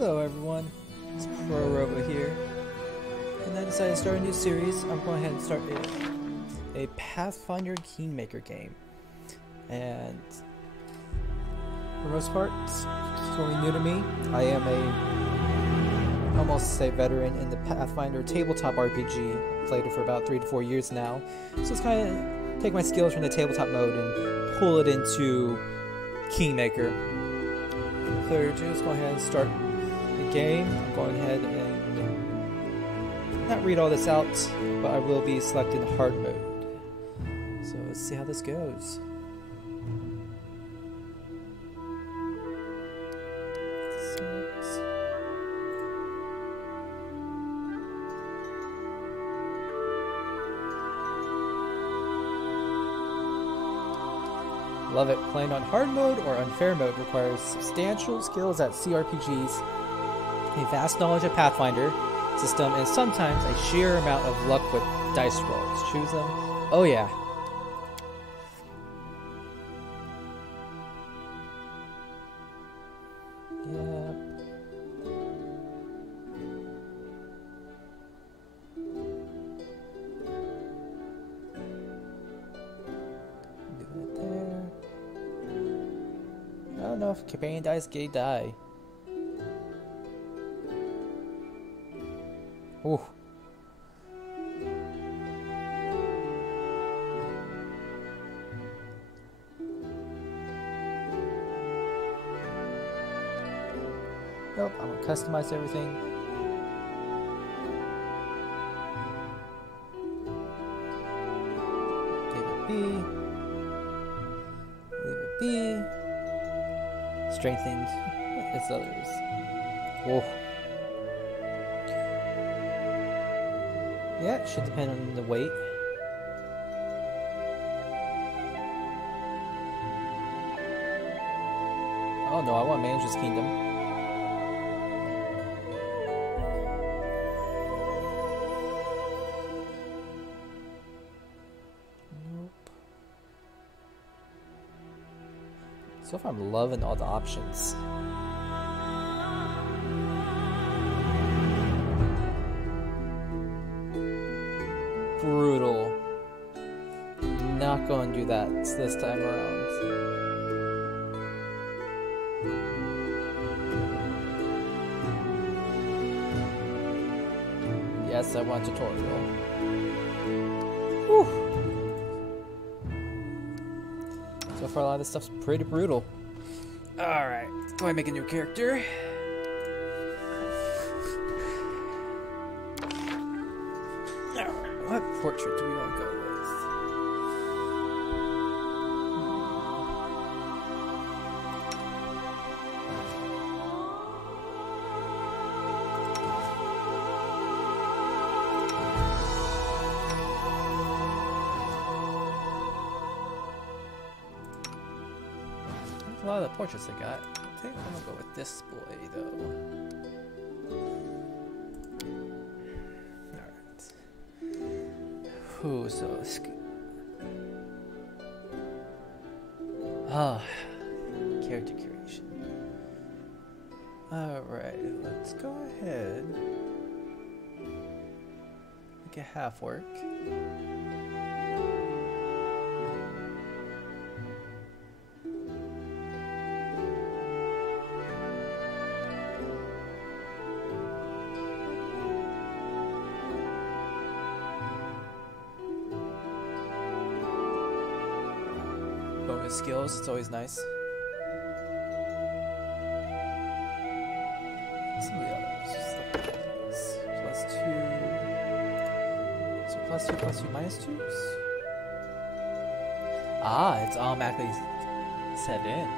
Hello everyone, it's Pro Robo here, and I decided to start a new series. I'm going ahead and start a Pathfinder Kingmaker game, and for the most part, it's going new to me. I am almost say veteran in the Pathfinder tabletop RPG. Played it for about 3 to 4 years now, so it's kind of take my skills from the tabletop mode and pull it into Kingmaker. So just go ahead and start the game. I'm going ahead and not read all this out, but I will be selecting hard mode. So let's see how this goes. Love it. Playing on hard mode or unfair mode requires substantial skills at CRPGs, a vast knowledge of Pathfinder system, and sometimes a sheer amount of luck with dice rolls. Choose them. Oh yeah. Yeah. Do it there. I don't know if companion dice gay die. Ooh. Nope, I'm gonna customize everything. Leave it be. Leave it be. Strengthened its others. Whoa. Yeah, it should depend on the weight. Oh no, I want Manager's Kingdom. Nope. So far I'm loving all the options. Brutal. Not going to do that this time around. Yes, I want a tutorial. Whew. So far, a lot of this stuff's pretty brutal. Alright, go ahead and make a new character. What portrait do we want to go with? There's a lot of the portraits I got. I think I'm gonna go with this boy though. Ooh, so character curation. Alright, let's go ahead. Make it half work. Bonus skills, it's always nice. Some of the others, just like this. +2. So +2, -2s? Ah, it's automatically set in.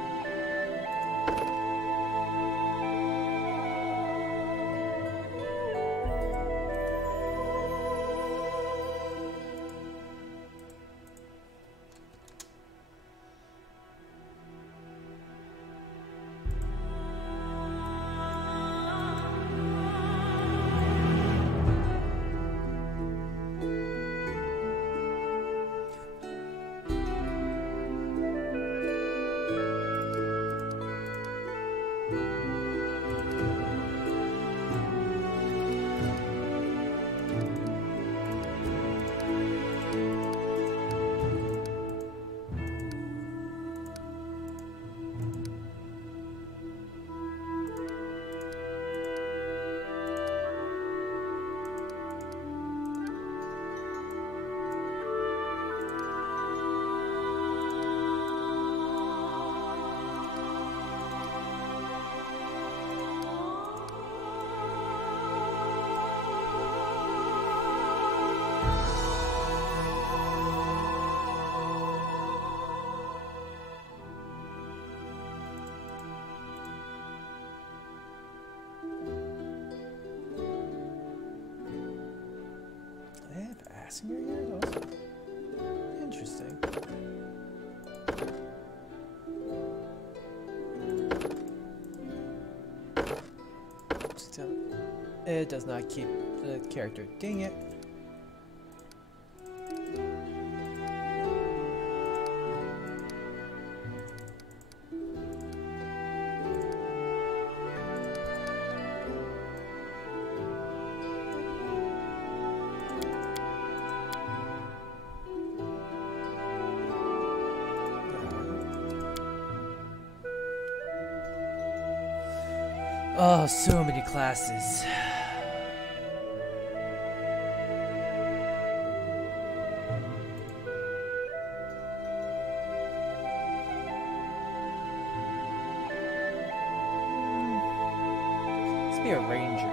Casimir here? That was interesting. It does not keep the character. Dang it. Oh, so many classes. Let's be a ranger.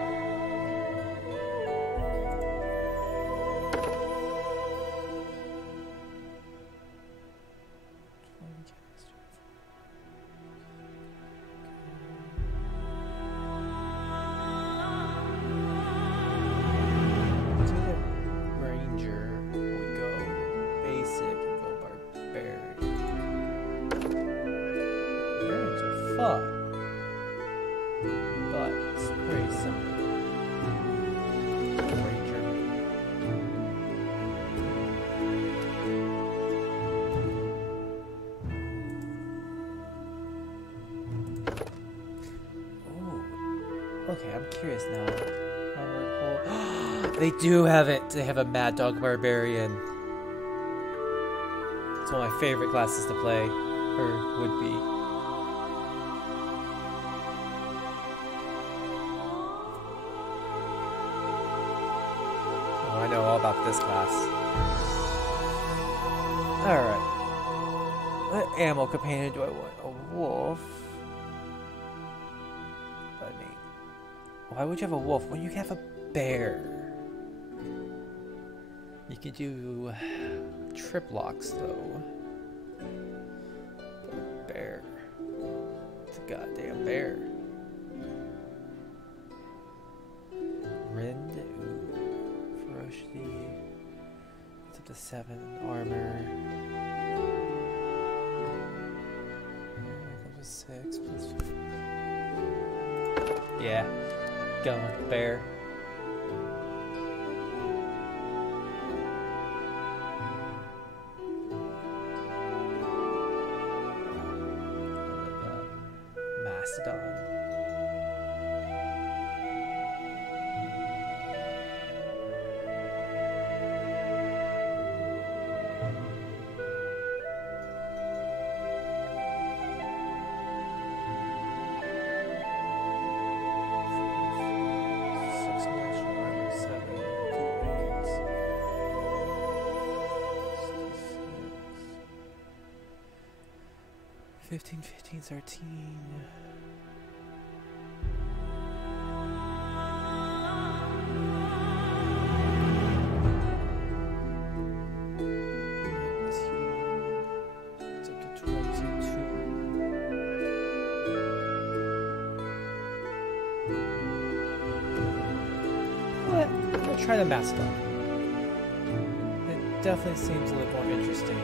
But it's pretty simple. Ranger. Oh, okay. I'm curious now. They do have it. They have a Mad Dog Barbarian. It's one of my favorite classes to play, or would be. I know all about this class. Alright. What ammo companion do I want? A wolf? I mean, why would you have a wolf when you can have a bear? You could do trip locks though. But a bear. It's a goddamn bear. Rend. It's up to 7 armor. Up to 6 plus 5. Yeah, going with the bear. Mastodon. Fifteen, 13. It's up to 22. What? I'm gonna try the Mastodon. It definitely seems a little more interesting.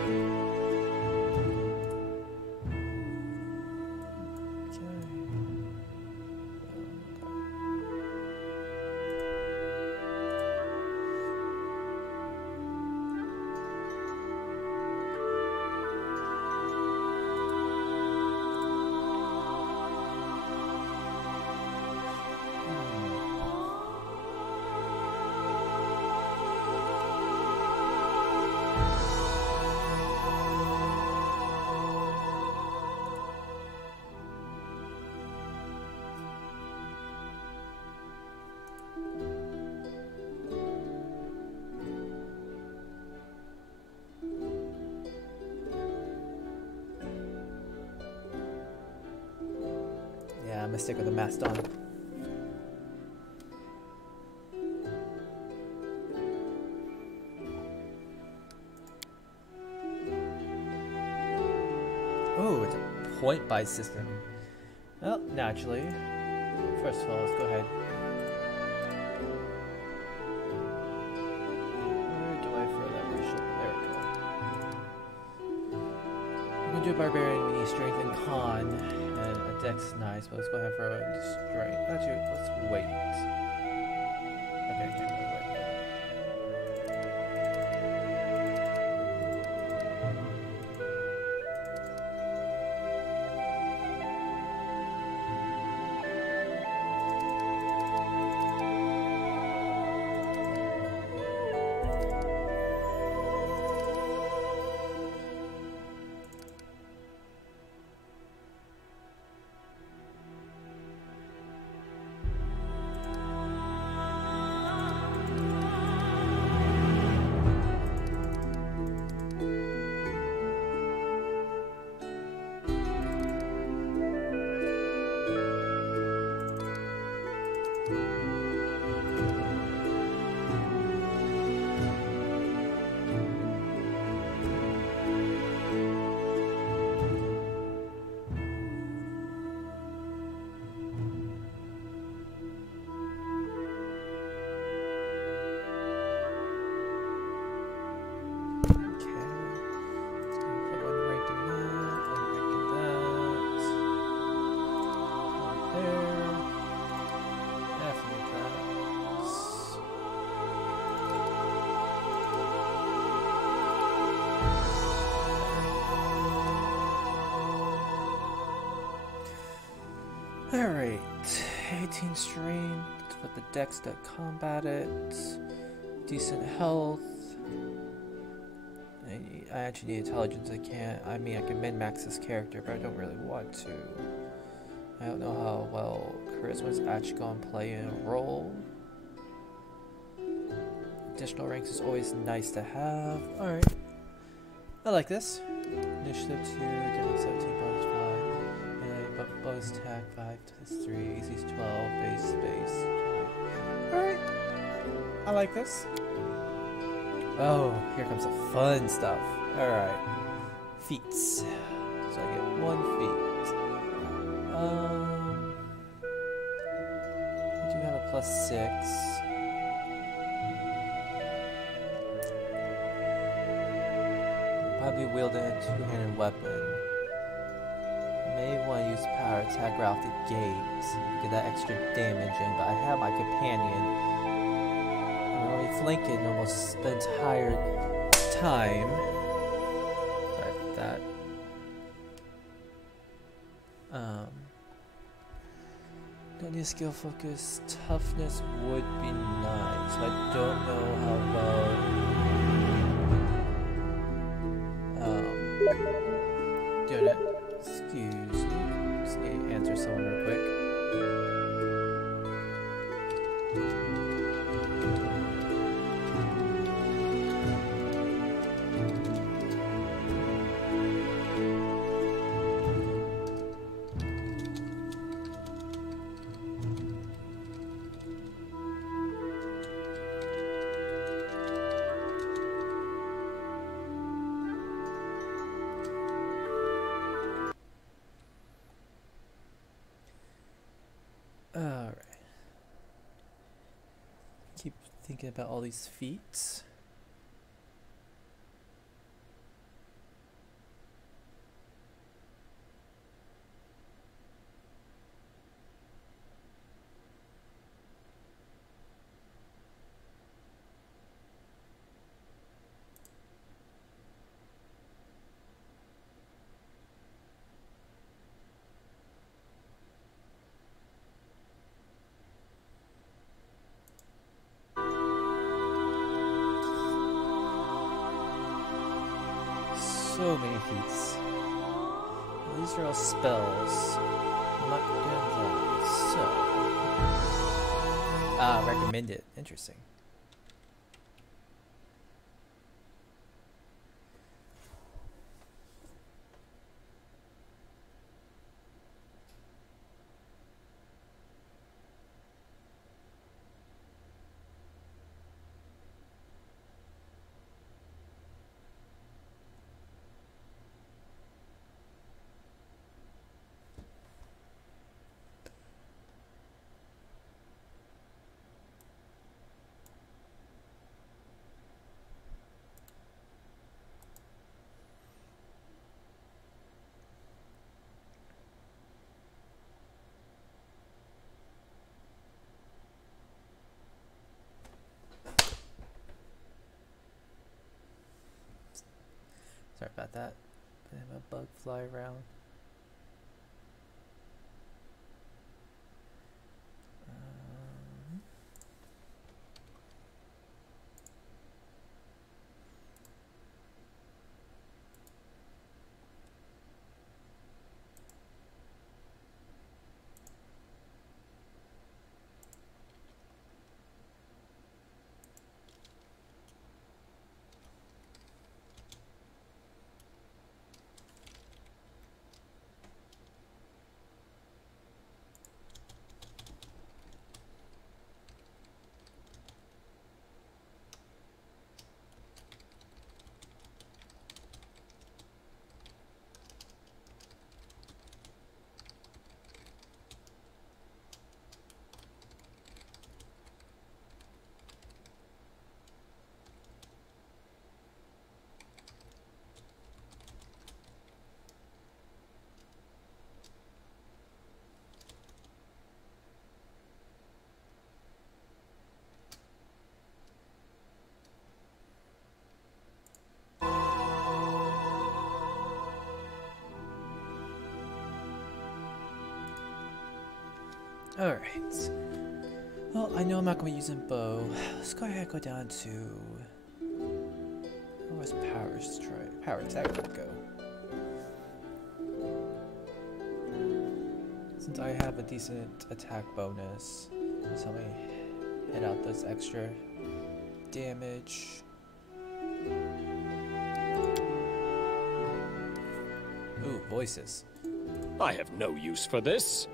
I'm gonna stick with the Mastodon. Oh, it's a point-buy system. Well, naturally. First of all, let's go ahead. Where do I do a barbarian, we need strength and con, and a dex nice, but let's go ahead for a strength. Actually, let's wait. Okay, can't really wait. Alright, 18 strength with the dex to combat it, decent health. I actually need intelligence. I can min-max this character, but I don't really want to. I don't know how well charisma's actually going to play in a role. Additional ranks is always nice to have. Alright, I like this. Initiative 2, different 17, bonus 5. Bonus attack 5 plus 3, AC 12, base. Alright, I like this. Oh, here comes the fun stuff. Alright, feats. So I get 1 feat. I do have a +6. Probably wielding a two-handed weapon. May want to use power attack right off the gate, get that extra damage in, but I have my companion. I'm only flanking almost the entire time. Sorry about that. Don't need skill focus. Toughness would be nice, but I don't know how well doing it. Excuse me. Just need to answer someone real quick. Alright. Keep thinking about all these feats. So many feats. These are all spells. I'm not doing that. So, recommended. Interesting. Sorry about that. I have a bug fly around. Alright. Well, I know I'm not going to be using bow. Let's go ahead and go down to... Where's power strike? Power attack gonna go. Since I have a decent attack bonus, so let me hit out this extra damage. Ooh, voices. I have no use for this.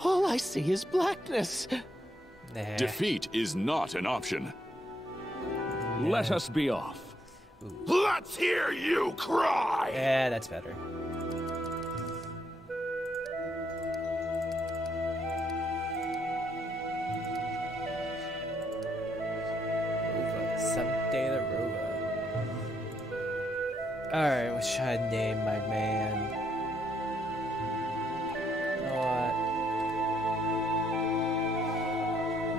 All I see is blackness. Nah. Defeat is not an option. Nah. Let us be off. Ooh. Let's hear you cry! Yeah, that's better. Rova, 7th day of the Rova. Alright, what should I name my man? You know what?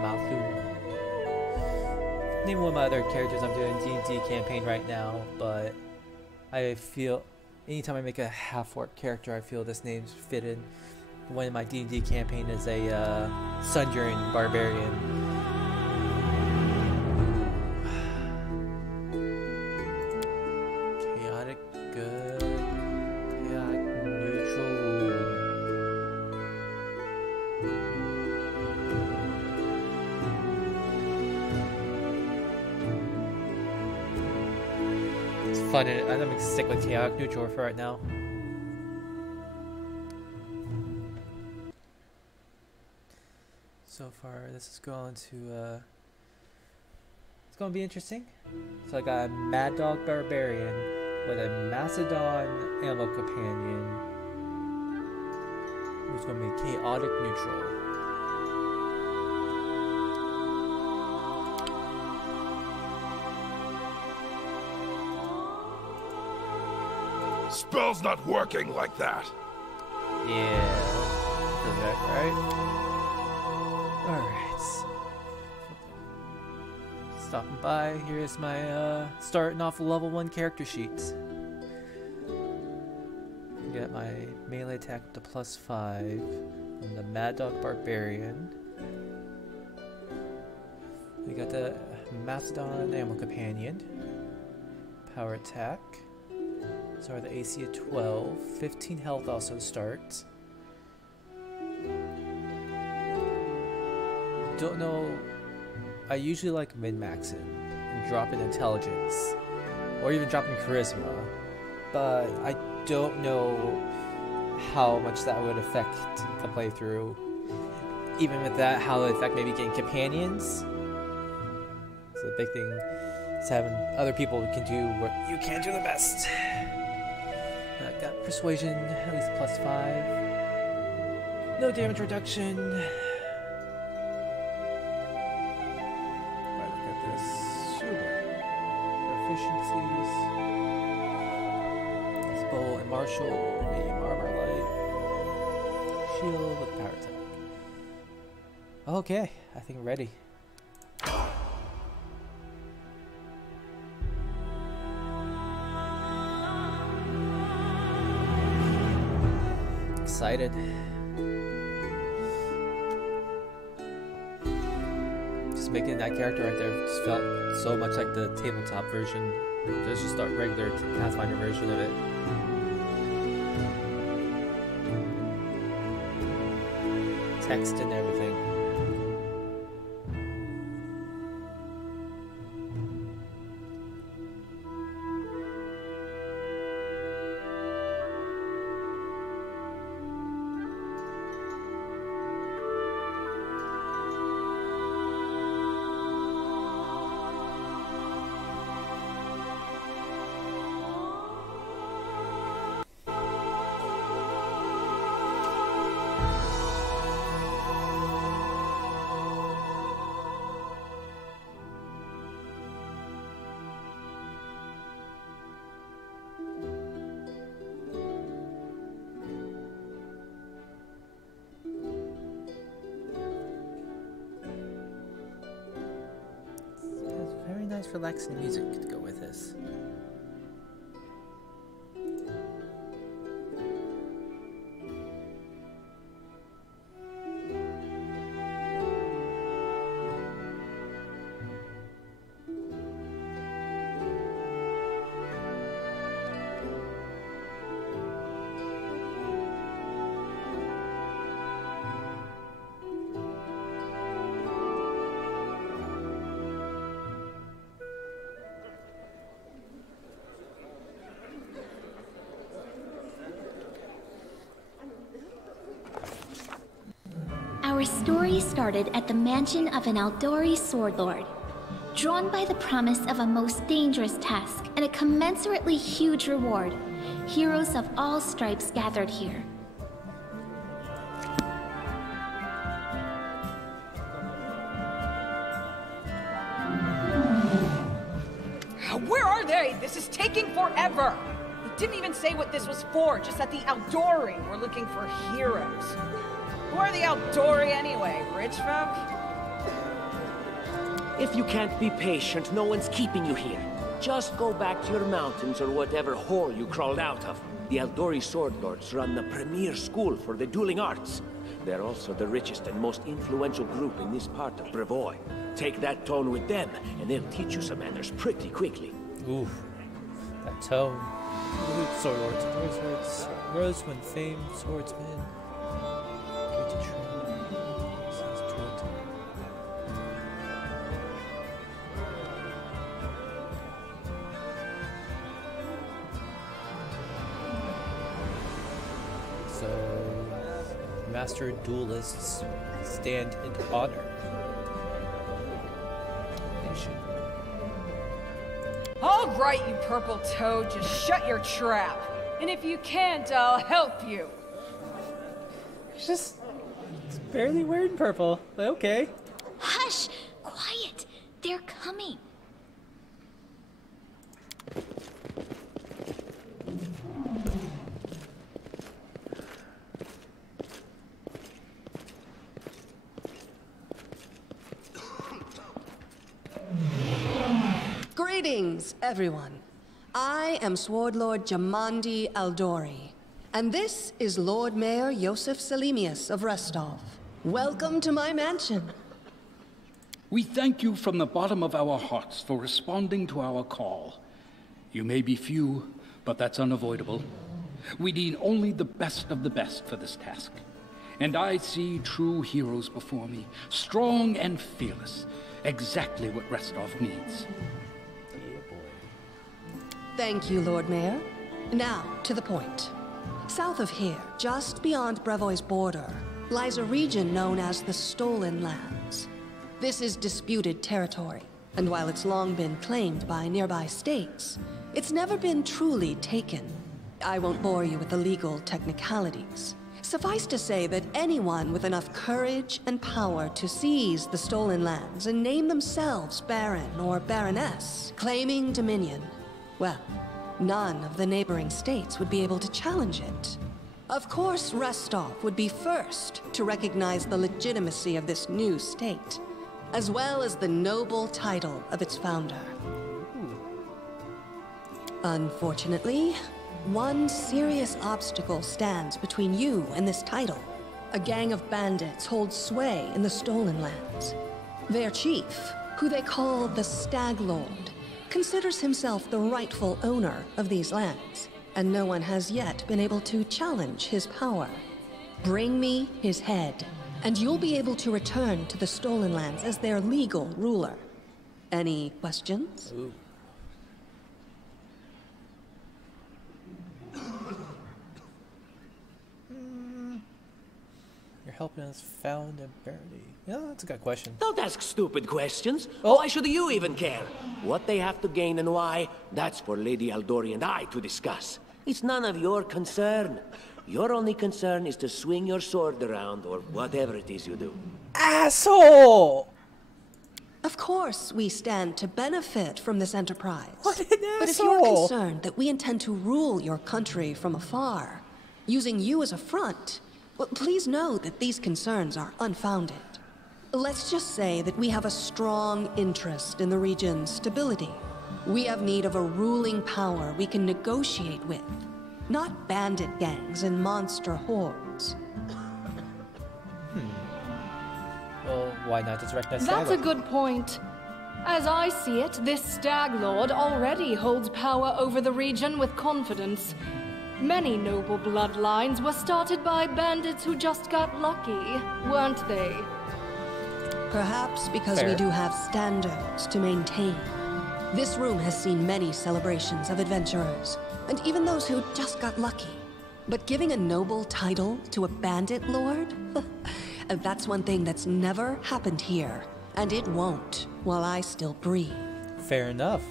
Malu. Name one of my other characters. I'm doing a D&D campaign right now, but I feel anytime I make a half-orc character, I feel this name's fitted. One of my D&D campaign is a Sundering Barbarian. Chaotic good, chaotic neutral. It's fun, and I'm gonna stick with chaotic neutral for right now. So far, this is going to it's going to be interesting. So I got a Mad Dog Barbarian with a Macedon Ammo Companion who's going to be chaotic neutral. Spell's not working like that. Yeah, is that right? Alright. Stopping by, here's my starting off level 1 character sheet. Get my melee attack to +5. I'm the Mad Dog Barbarian. We got the Macedon Ammo Companion. Power attack. So the AC at 12. 15 health also starts. Don't know. I usually like min-maxing and dropping intelligence, or even dropping charisma, but I don't know how much that would affect the playthrough. Even with that, how it would affect maybe getting companions. So the big thing is having other people who can do what you can't do the best. I got persuasion, at least +5. No damage reduction. Proficiencies. Bow and martial, medium armor, light, shield with power attack. Okay, I think we're ready. excited. Just making that character right there just felt so much like the tabletop version. There's just a regular Pathfinder version of it. Text and everything. Nice relaxing music to go with this. Our story started at the mansion of an Aldori swordlord. Drawn by the promise of a most dangerous task and a commensurately huge reward, heroes of all stripes gathered here. Where are they? This is taking forever! He didn't even say what this was for, just that the Aldori were looking for heroes. Who are the Aldori anyway? Rich folk? If you can't be patient, no one's keeping you here. Just go back to your mountains or whatever hole you crawled out of. The Aldori Swordlords run the premier school for the dueling arts. They're also the richest and most influential group in this part of Brevoy. Take that tone with them, and they'll teach you some manners pretty quickly. Oof. That tone. Swordlords. Rose when famed swordsman. Master duelists stand in honor. All right, you purple toad, just shut your trap. And if you can't, I'll help you. It's barely wearing purple. Okay. Hush! Quiet! They're coming. Greetings, everyone. I am Swordlord Jamandi Aldori, and this is Lord Mayor Yosef Selimius of Restov. Welcome to my mansion. We thank you from the bottom of our hearts for responding to our call. You may be few, but that's unavoidable. We need only the best of the best for this task. And I see true heroes before me, strong and fearless, exactly what Restov needs. Thank you, Lord Mayor. Now, to the point. South of here, just beyond Brevoy's border, lies a region known as the Stolen Lands. This is disputed territory, and while it's long been claimed by nearby states, it's never been truly taken. I won't bore you with the legal technicalities. Suffice to say that anyone with enough courage and power to seize the Stolen Lands and name themselves Baron or Baroness, claiming dominion, well, none of the neighboring states would be able to challenge it. Of course, Restov would be first to recognize the legitimacy of this new state, as well as the noble title of its founder. Unfortunately, One serious obstacle stands between you and this title. A gang of bandits holds sway in the Stolen Lands. Their chief, who they call the Stag Lord, considers himself the rightful owner of these lands, and no one has yet been able to challenge his power. Bring me his head, and you'll be able to return to the Stolen Lands as their legal ruler. Any questions? Ooh. You're helping us found and bury. Yeah, that's a good question. Don't ask stupid questions. Oh. Why should you even care? What they have to gain and why, that's for Lady Aldori and I to discuss. It's none of your concern. Your only concern is to swing your sword around or whatever it is you do. Asshole! Of course, we stand to benefit from this enterprise. What an But if you're asshole! concerned that we intend to rule your country from afar, using you as a front, well, please know that these concerns are unfounded. Let's just say that we have a strong interest in the region's stability. We have need of a ruling power we can negotiate with, not bandit gangs and monster hordes. Well, why not just recognize That's a Stag? good point. As I see it, this Stag Lord already holds power over the region with confidence. Many noble bloodlines were started by bandits who just got lucky, weren't they? Perhaps because Fair. we do have standards to maintain. This room has seen many celebrations of adventurers, and even those who just got lucky. But giving a noble title to a bandit lord? That's one thing that's never happened here, and it won't while I still breathe. Fair enough.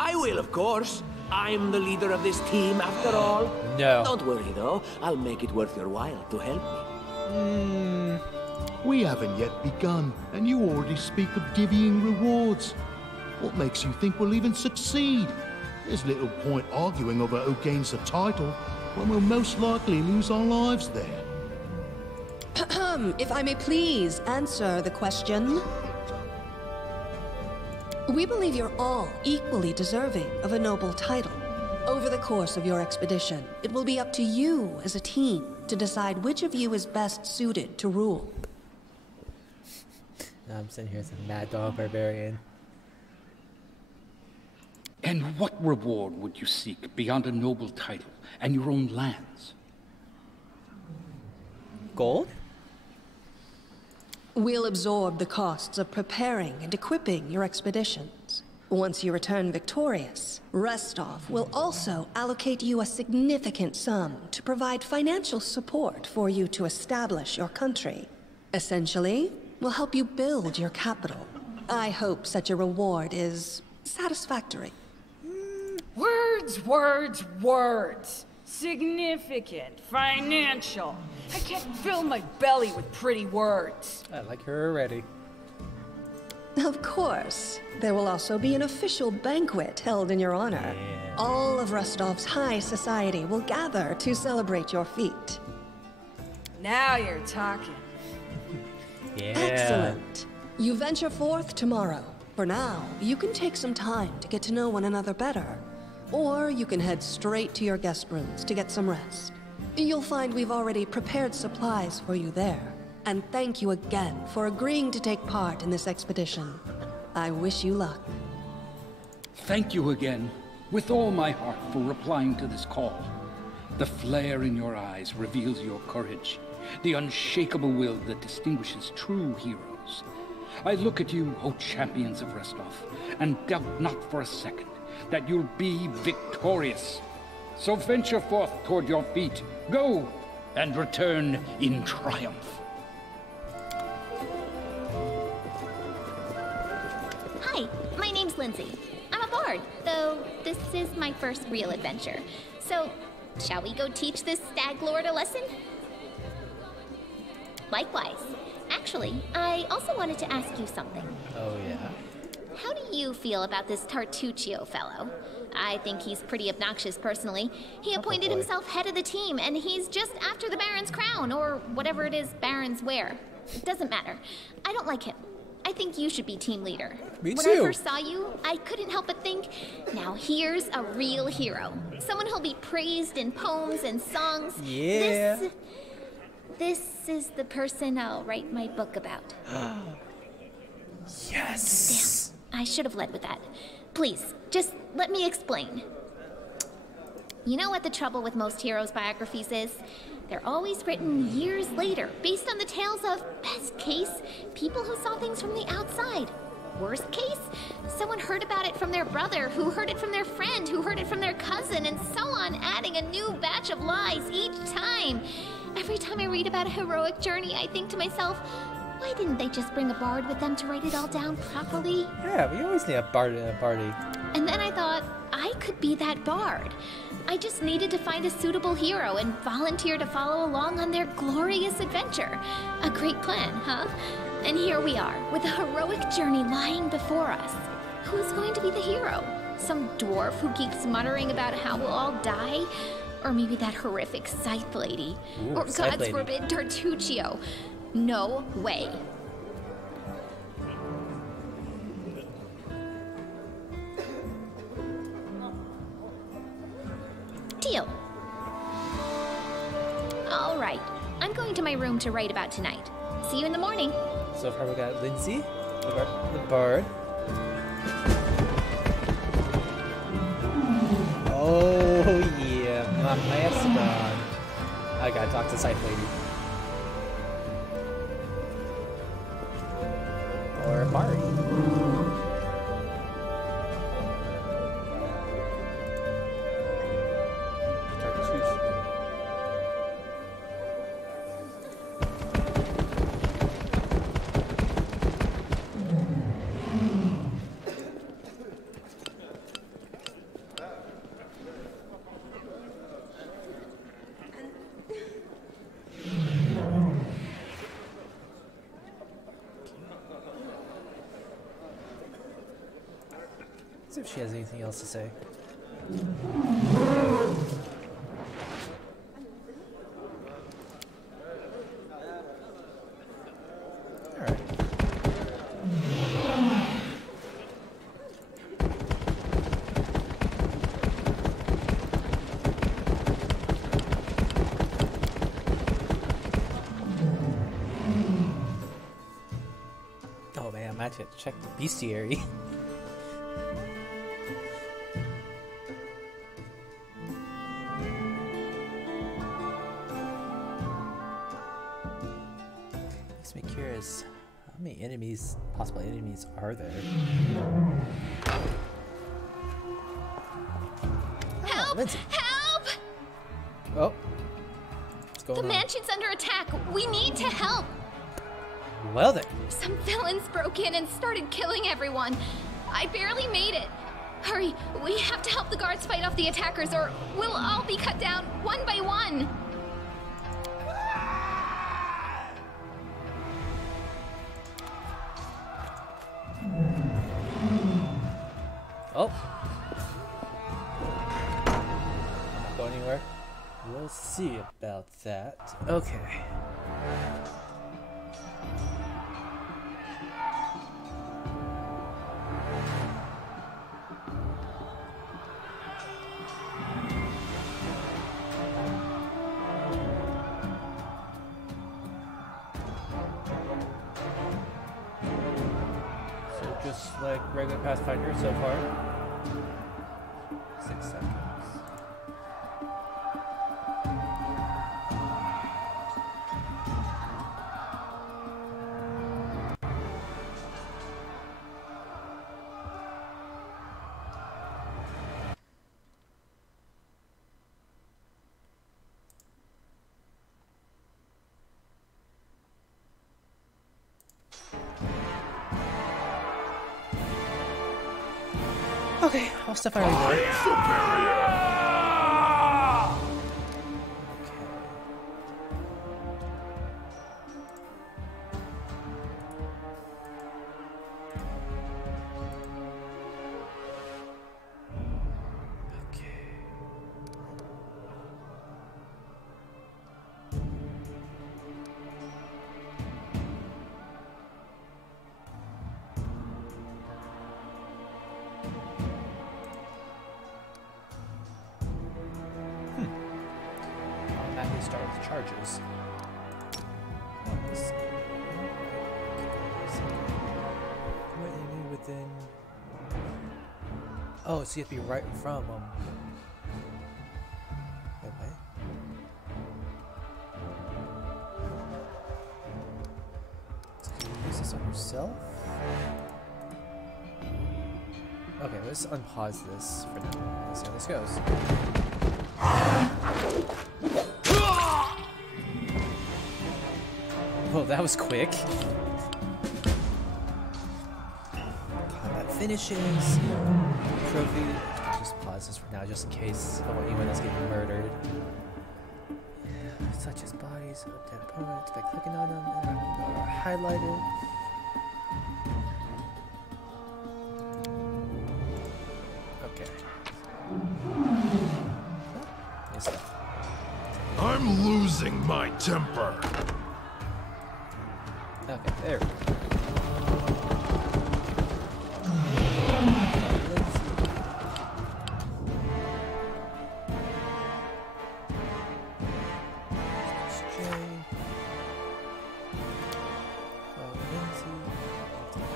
I will, of course. I'm the leader of this team, after all. No. Don't worry, though. I'll make it worth your while to help me. We haven't yet begun, and you already speak of divvying rewards. What makes you think we'll even succeed? There's little point arguing over who gains the title, when we'll most likely lose our lives there. If I may please answer the question. We believe you're all equally deserving of a noble title. Over the course of your expedition, it will be up to you as a team to decide which of you is best suited to rule. Now I'm sitting here as a mad dog barbarian. And what reward would you seek beyond a noble title and your own lands? Gold? We'll absorb the costs of preparing and equipping your expeditions. Once you return victorious, Restov will also allocate you a significant sum to provide financial support for you to establish your country. Essentially, we'll help you build your capital. I hope such a reward is satisfactory. Words, words, words. Significant, financial. I can't fill my belly with pretty words. I like her already. Of course. There will also be an official banquet held in your honor. Yeah. All of Rostov's high society will gather to celebrate your feat. Now you're talking. Yeah. Excellent. You venture forth tomorrow. For now, you can take some time to get to know one another better. Or you can head straight to your guest rooms to get some rest. You'll find we've already prepared supplies for you there. And thank you again for agreeing to take part in this expedition. I wish you luck. Thank you again, with all my heart, for replying to this call. The flare in your eyes reveals your courage, the unshakable will that distinguishes true heroes. I look at you, O champions of Restov, and doubt not for a second that you'll be victorious. So venture forth toward your feet. Go, and return in triumph. Hi, my name's Lindsay. I'm a bard, though this is my first real adventure. So, shall we go teach this Stag Lord a lesson? Likewise. Actually, I also wanted to ask you something. Oh, yeah. How do you feel about this Tartuccio fellow? I think he's pretty obnoxious personally. He appointed boy. himself head of the team, and he's just after the Baron's crown, or whatever it is Barons wear. It doesn't matter. I don't like him. I think you should be team leader. Me When too. I first saw you, I couldn't help but think, now here's a real hero. Someone who'll be praised in poems and songs. Yeah. This is the person I'll write my book about. Yes. Damn, I should have led with that. Please, just let me explain. You know what the trouble with most heroes' biographies is? They're always written years later, based on the tales of, best case, people who saw things from the outside. Worst case, someone heard about it from their brother, who heard it from their friend, who heard it from their cousin, and so on, adding a new batch of lies each time. Every time I read about a heroic journey, I think to myself, why didn't they just bring a bard with them to write it all down properly? Yeah, we always need a bard in a party. And then I thought, I could be that bard. I just needed to find a suitable hero and volunteer to follow along on their glorious adventure. A great plan, huh? And here we are, with a heroic journey lying before us. Who's going to be the hero? Some dwarf who keeps muttering about how we'll all die? Or maybe that horrific scythe lady? Ooh, Or scythe God's lady. forbid, Tartuccio. No way. Deal. All right. I'm going to my room to write about tonight. See you in the morning. So far we got Lindsay, the bard. Oh yeah, my Mastodon. I gotta talk to Scythe Lady. Or Mari. See if she has anything else to say. Alright. Oh man, I have to check the bestiary. Makes me curious, how many enemies, possible enemies, are there? Help! Lindsay. Help! Oh. What's going The on? mansion's under attack. We need to help. Well then. Some villains broke in and started killing everyone. I barely made it. Hurry, we have to help the guards fight off the attackers or we'll all be cut down one by one. Oh. Not going anywhere. We'll see about that. Okay. So just like regular Pathfinder so far. 6 seconds. Okay, all stuff I already know. Superior! start with charges. Within. Oh, so you have to be right in front of them. Wait, what? So can you use this on yourself? Okay, let's unpause this for now. Let's see how this goes. Oh, that was quick. Combat finishes. Trophy. Just pause this for now, just in case I don't want anyone else getting murdered. Such as bodies of dead opponents by clicking on them and are highlighted. I'm losing my temper. Okay, there we go.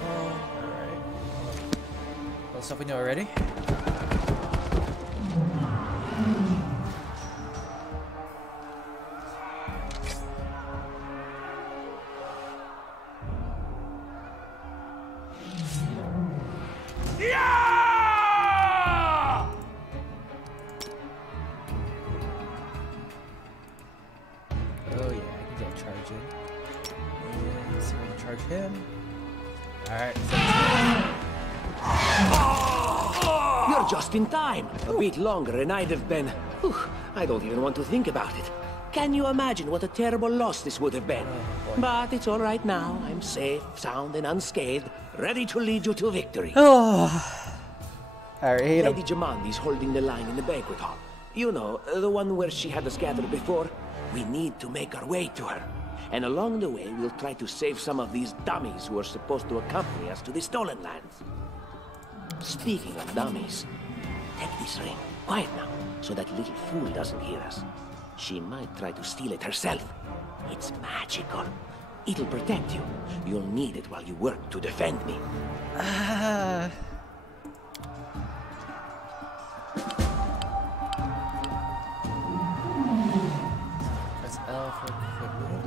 Alright. All the stuff we know already. You're just in time. A bit longer and I'd have been... Whew, I don't even want to think about it. Can you imagine what a terrible loss this would have been? But it's all right now. I'm safe, sound, and unscathed, ready to lead you to victory. Oh, I hate him. Lady Jamandi's holding the line in the banquet hall. You know, the one where she had us gathered before. We need to make our way to her. And along the way, we'll try to save some of these dummies who are supposed to accompany us to the stolen lands. Speaking of dummies, take this ring. Quiet now, so that little fool doesn't hear us. She might try to steal it herself. It's magical. It'll protect you. You'll need it while you work to defend me. Press L for equipment.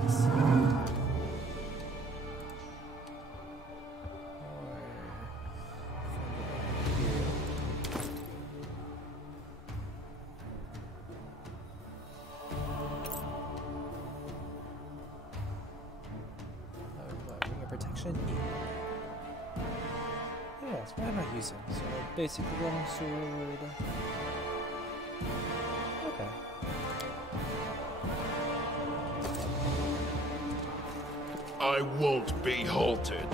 Protection. Yes, what am I using? So basic longsword. Okay. I won't be halted.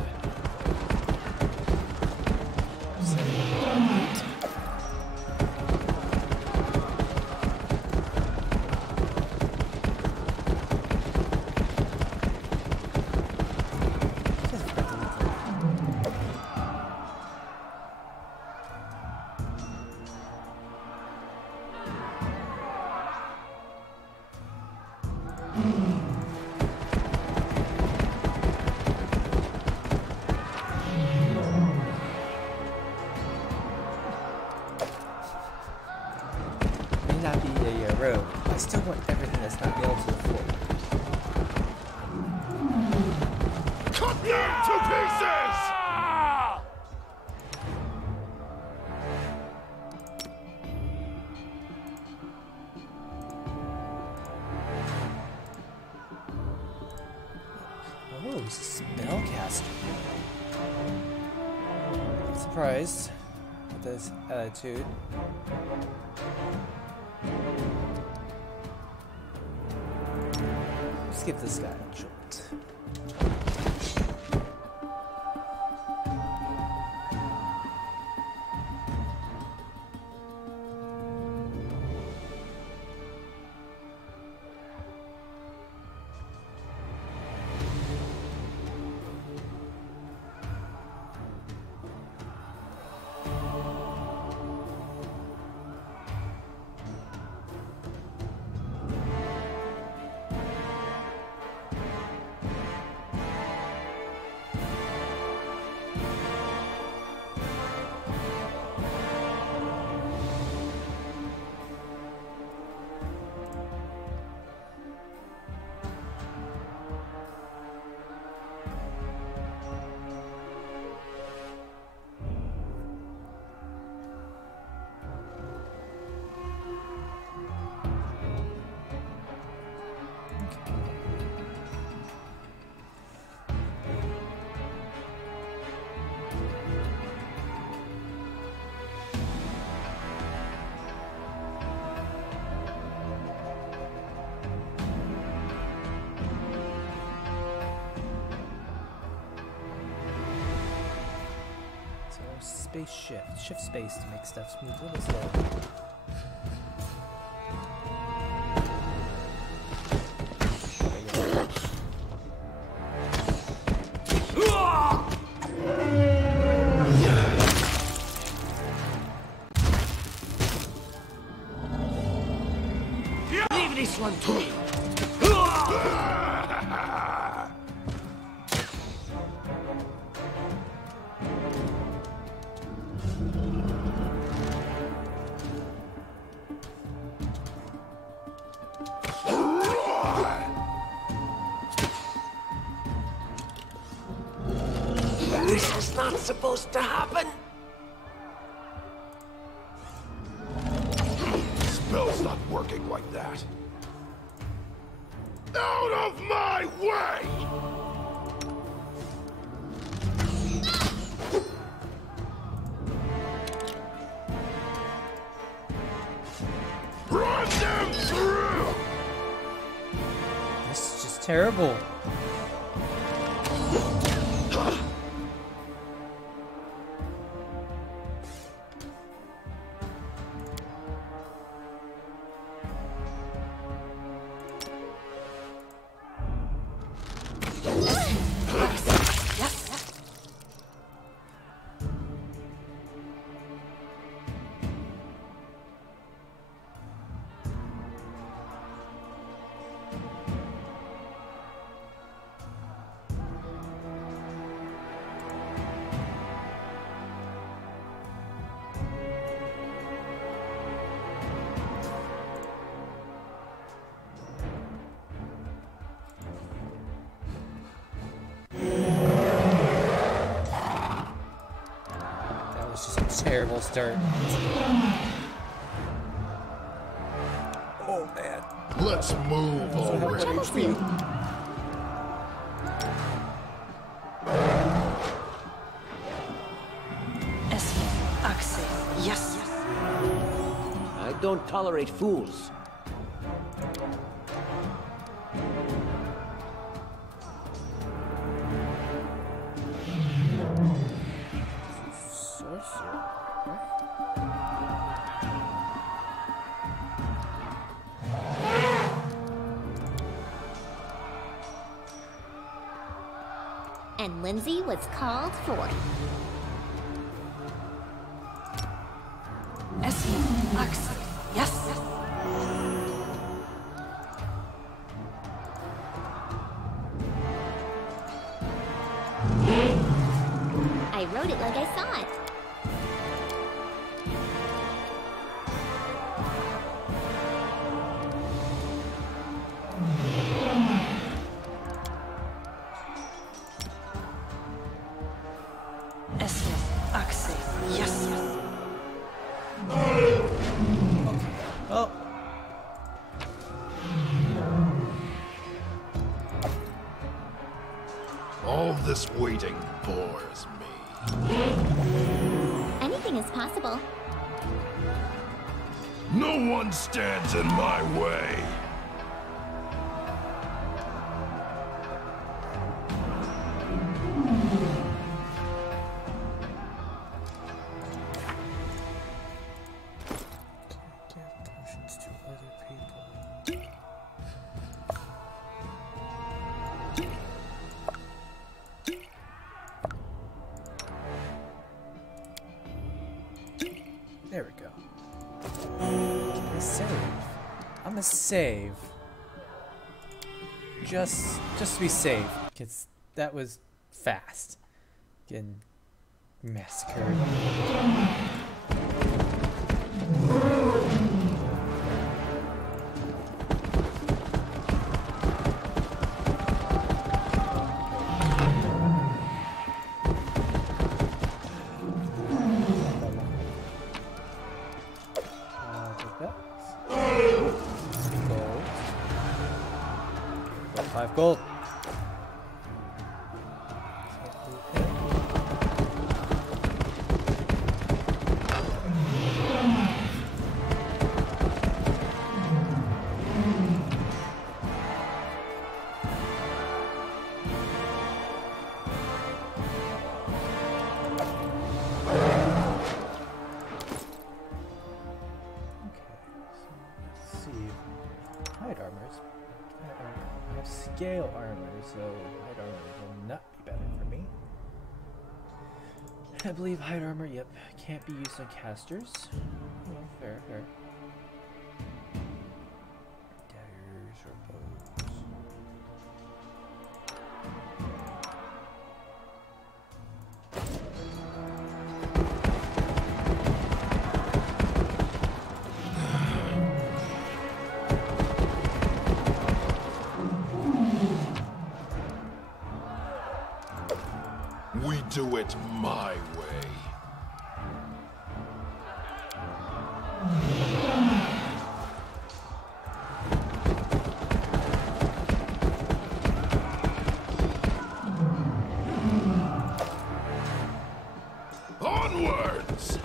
Not be a rogue. I still want everything that's not nailed to the floor. Cut them to pieces! Oh, he's a spellcaster. I'm surprised with this attitude. Let's give this guy a jolt. space shift. Shift space to make stuff move a little slower. Leave this one to me. This is not supposed to happen. Spell's not working like that. Out of my way! Run them through! This is just terrible. Terrible start. Oh man. Let's move already. Yes. I don't tolerate fools. And Lindsay was called for. Yes. I wrote it like I saw it. Yes. Oh. All this waiting bores me. Anything is possible. No one stands in my way. There we go. Can I save? I'm gonna save. Just to be safe, because that was fast. Getting massacred. Gold. scale armor, so hide armor will not be better for me. I believe hide armor, yep, can't be used on casters. Well, fair, fair. Daggers or bows. We do it my way. Onwards!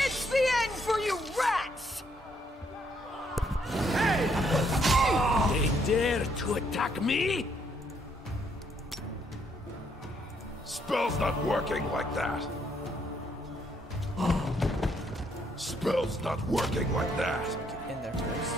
It's the end for you rats! They dare to attack me? Spell's not working like that. Spell's not working like that. Get in there first.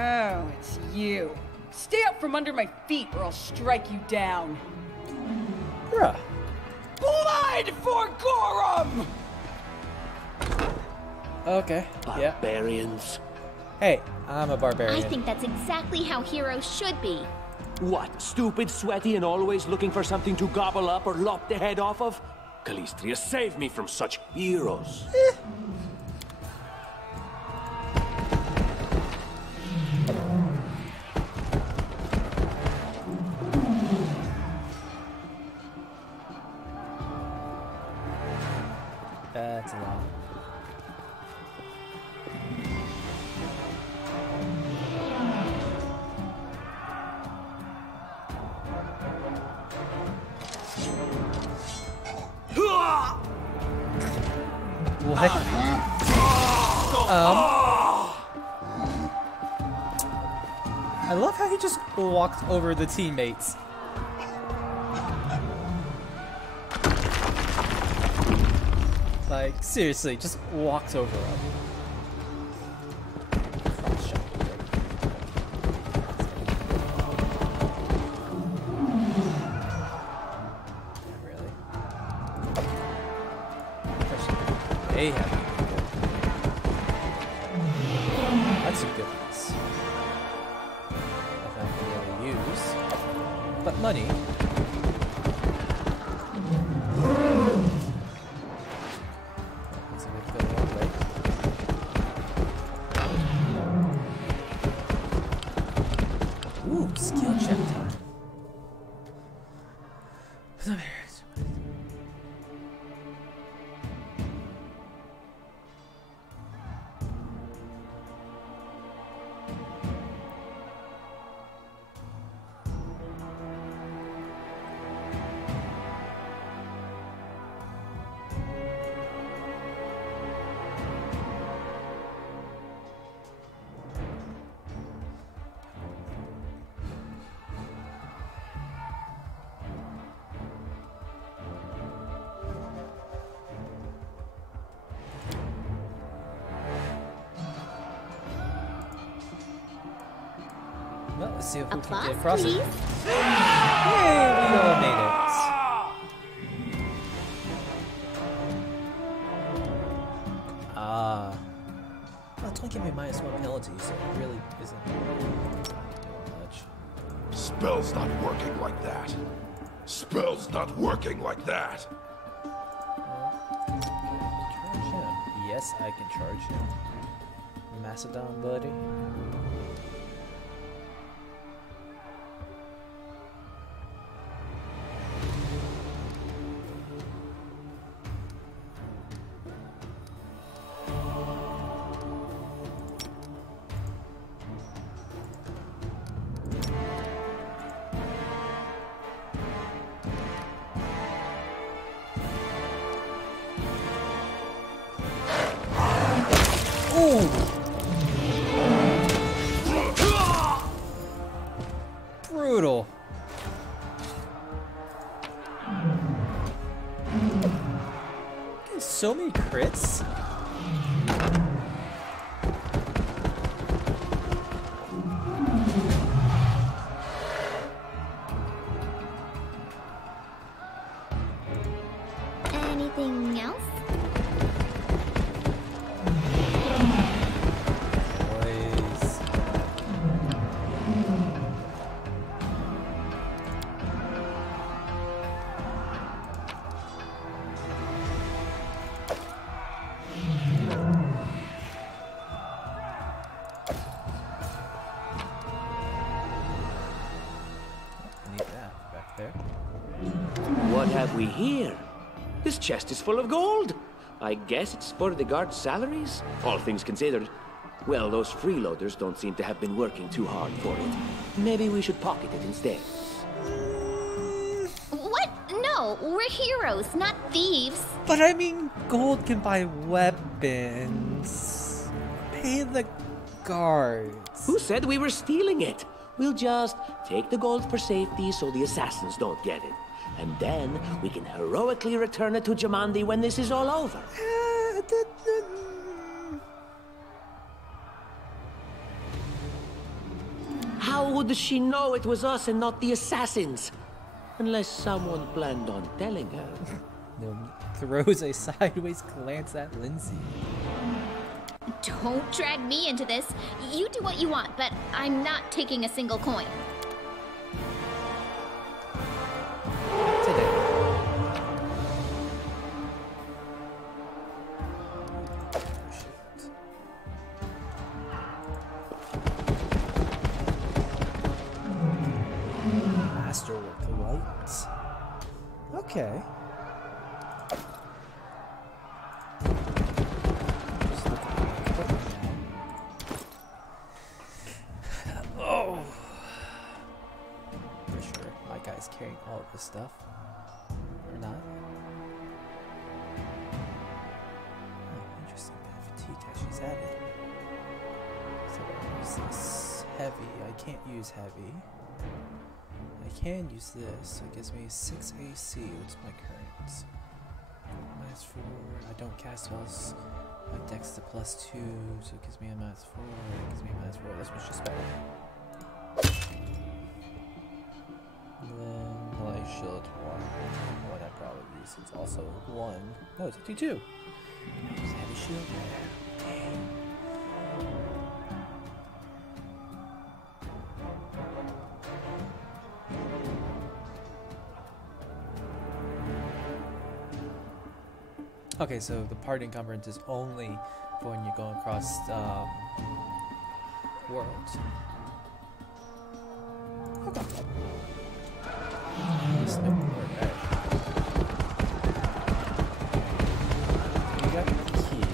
Oh, it's you. Stay up from under my feet or I'll strike you down. Bruh. Blood for Gorum! Okay, yeah. Barbarians. Hey, I'm a barbarian. I think that's exactly how heroes should be. What, stupid, sweaty, and always looking for something to gobble up or lop the head off of? Calistria, save me from such heroes. That's a lot. What? I love how he just walked over the teammates. Like, seriously, just walks over them. Really? They have. That's a good piece. Nothing I can really use. But money. That's a good feeling anyway. Ooh, skill check time. Well, let's see if we can Applause, get across please. it. Yay, we all made it. Well, it's only giving me -1 penalty, so it really isn't doing much. Spell's not working like that. Spell's not working like that. Charge in. guess I can charge him. Macedon, buddy. Brutal. So many crits. Anything else? What have we here? This chest is full of gold. I guess it's for the guards' salaries, all things considered. Well, those freeloaders don't seem to have been working too hard for it. Maybe we should pocket it instead. What? No, we're heroes, not thieves. But I mean, gold can buy weapons. Pay the guards. Who said we were stealing it? We'll just take the gold for safety so the assassins don't get it. And then we can heroically return it to Jamandi when this is all over. How would she know it was us and not the assassins? Unless someone planned on telling her. Throws a sideways glance at Lindsay. Don't drag me into this. You do what you want, but I'm not taking a single coin. Today. Masterwork lights. Okay. Oh. For sure, my guy's carrying all of this stuff. Or not. Oh, interesting. Fatigue actually's added. So what is this? Heavy. I can't use heavy. I can use this, so it gives me 6 AC. What's my current? -4. I don't cast spells. My dex to +2, so it gives me a -4. It gives me a -4. This one's just better. And then light shield 1. One I probably use. It's also 1. No, it's actually 2. There's heavy shield there. Dang. Okay, so the part encumbrance is only for when you're going across worlds. Okay. You got the key.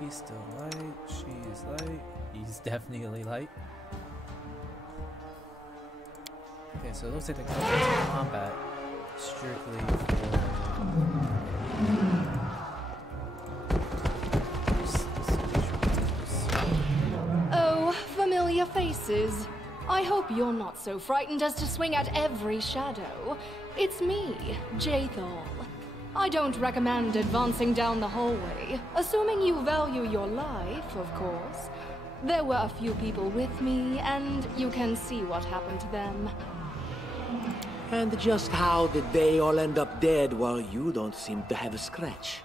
He's still light, she is light, he's definitely light. Okay, so it looks like the combat strictly for... Oh, familiar faces. I hope you're not so frightened as to swing at every shadow. It's me, Jaethal. I don't recommend advancing down the hallway, assuming you value your life, of course. There were a few people with me, and you can see what happened to them. And just how did they all end up dead while you don't seem to have a scratch?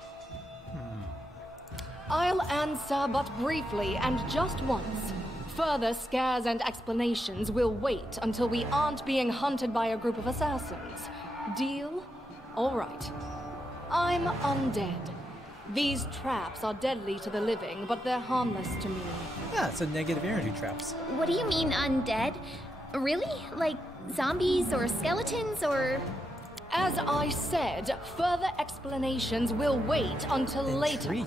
I'll answer but briefly and just once. Further scares and explanations will wait until we aren't being hunted by a group of assassins. Deal? All right. I'm undead. These traps are deadly to the living, but they're harmless to me. Yeah, so negative energy traps. What do you mean undead? Really? Like zombies or skeletons or... As I said, further explanations will wait until later.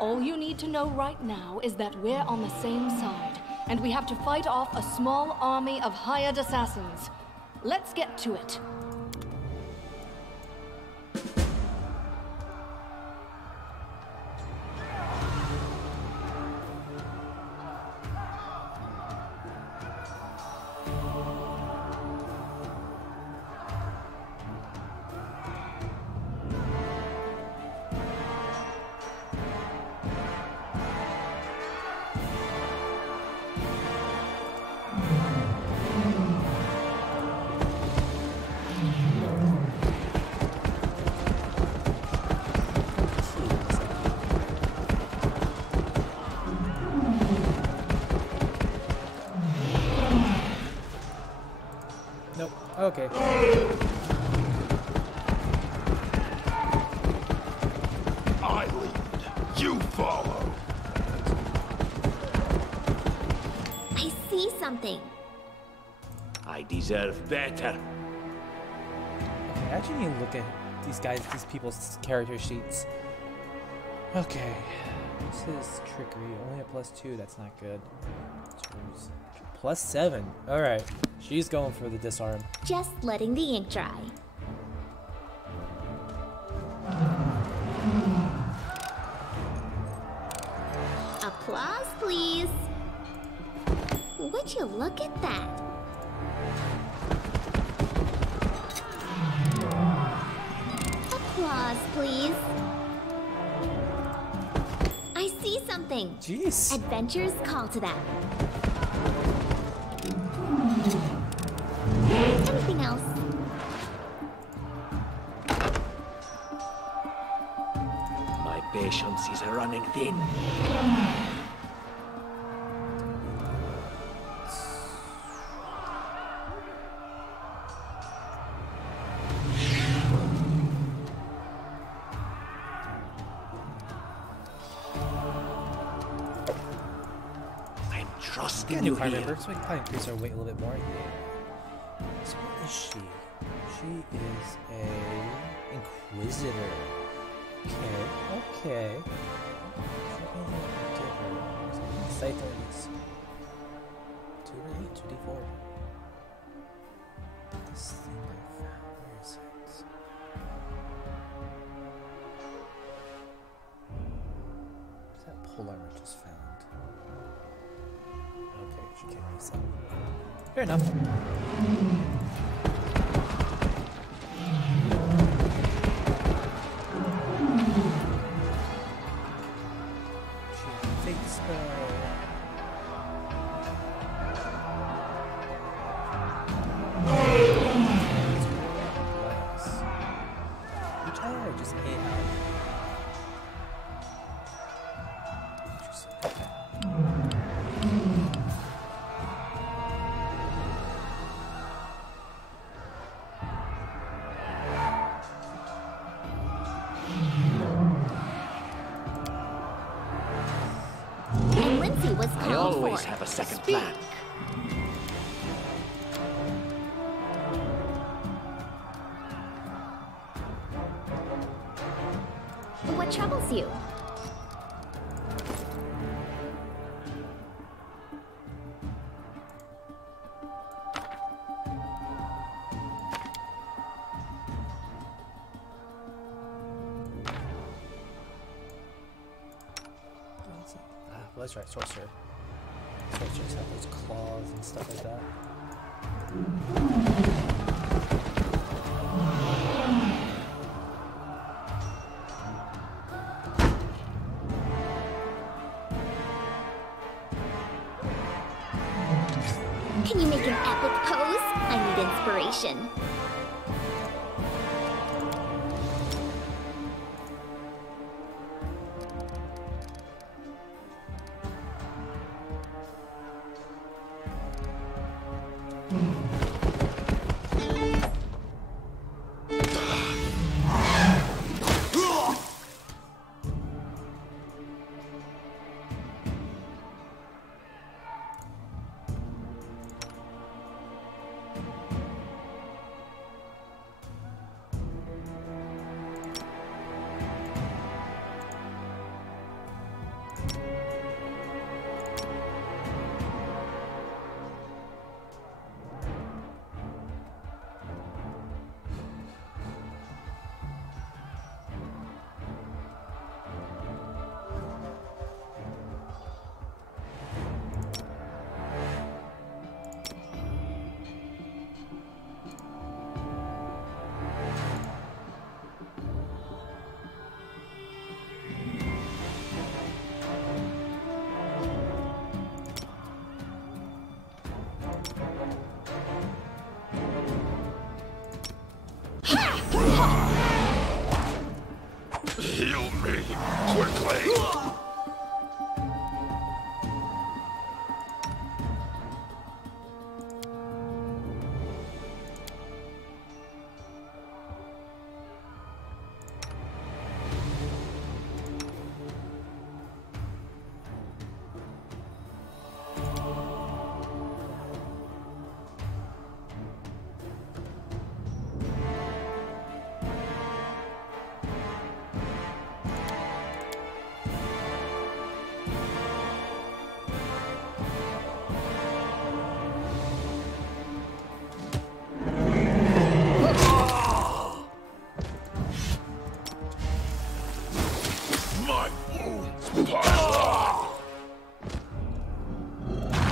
All you need to know right now is that we're on the same side, and we have to fight off a small army of hired assassins. Let's get to it. Okay. I lead. You follow. I see something. I deserve better. Okay, I actually need to look at these people's character sheets. Okay. This is trickery. Only a +2. That's not good. +7. Alright. She's going for the disarm. Just letting the ink dry. Applause, please. Would you look at that? Applause, please. I see something. Jeez. Adventures call to that. Anything else? My patience is running thin. I'm trusting you Fire here. member, so we can probably increase our weight a little bit more. So what is she? She is a Inquisitor. Okay. Sight targets. 2d8, 2d4. This thing I found, where is it? What's that pole armor just found? Okay, she can't use that. Fair enough. Fake spell. Which I just ate out. Interesting. Okay. And Lindsay was I called always for. have a second Speak. plan. What troubles you? Well, that's right, sorcerer. Sorcerers have those claws and stuff like that. Can you make an epic pose? I need inspiration.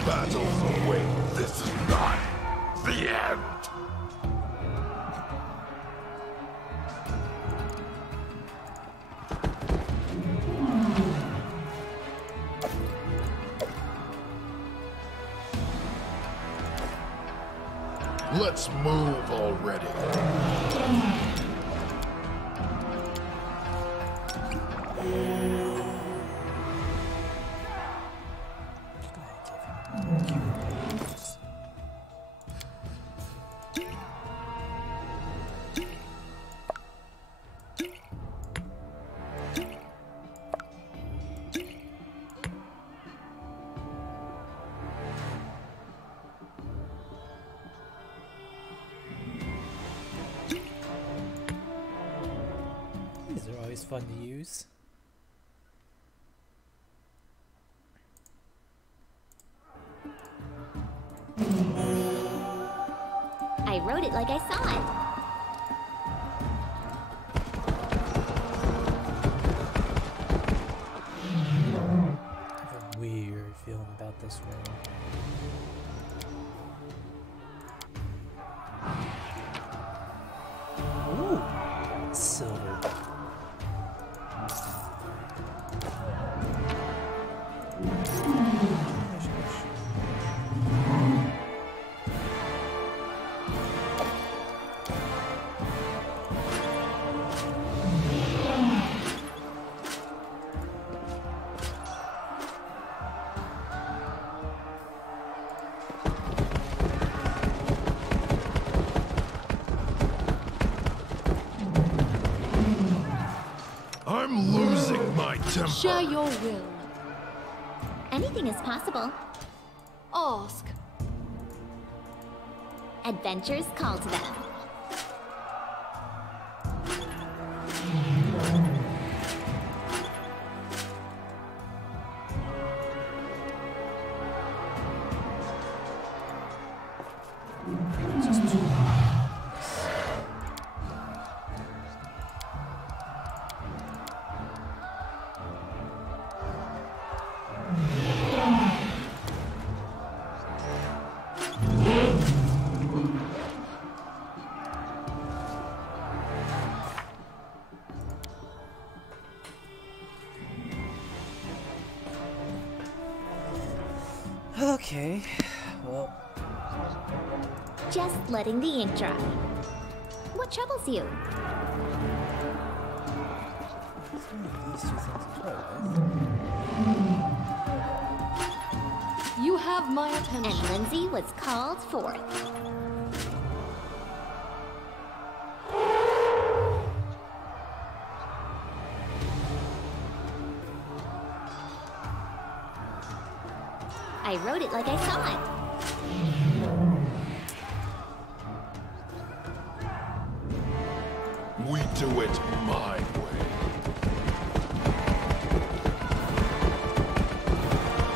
Battles await. This is not the end. Let's move already. These are always fun to use. I wrote it like I saw it. I have a weird feeling about this one. Ooh, silver. I'm losing my temper. Share your will. Anything is possible. Ask. Adventures call to them. Okay, well, Just letting the ink dry. What troubles you? these two things to play with. You have my attention. And Lindsay was called forth. I wrote it like I saw it. We do it my way.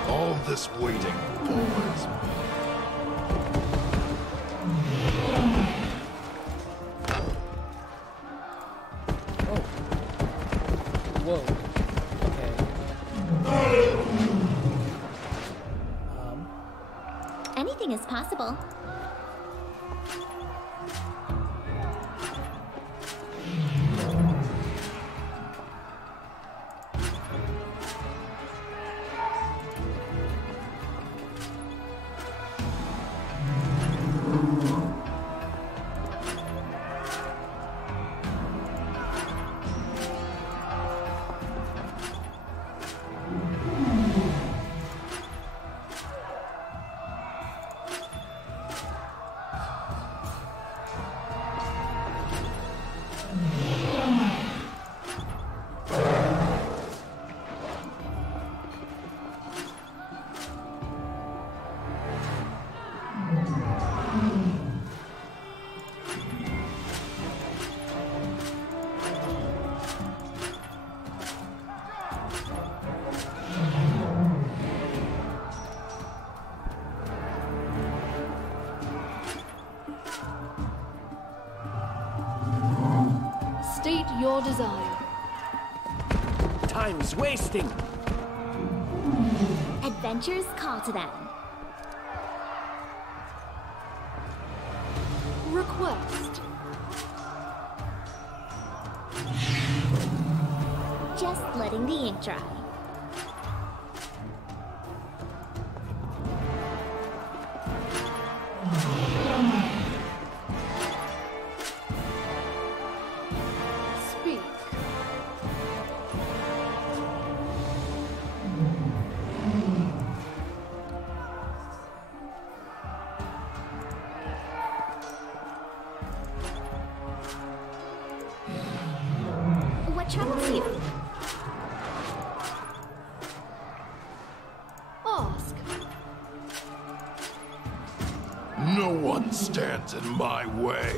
All this waiting bores me. Whoa. Okay. Anything is possible. State your desire. Time's wasting. Adventures call to them. Request. Just letting the ink dry. Speak. What troubles you? Ask. No one stands in my way.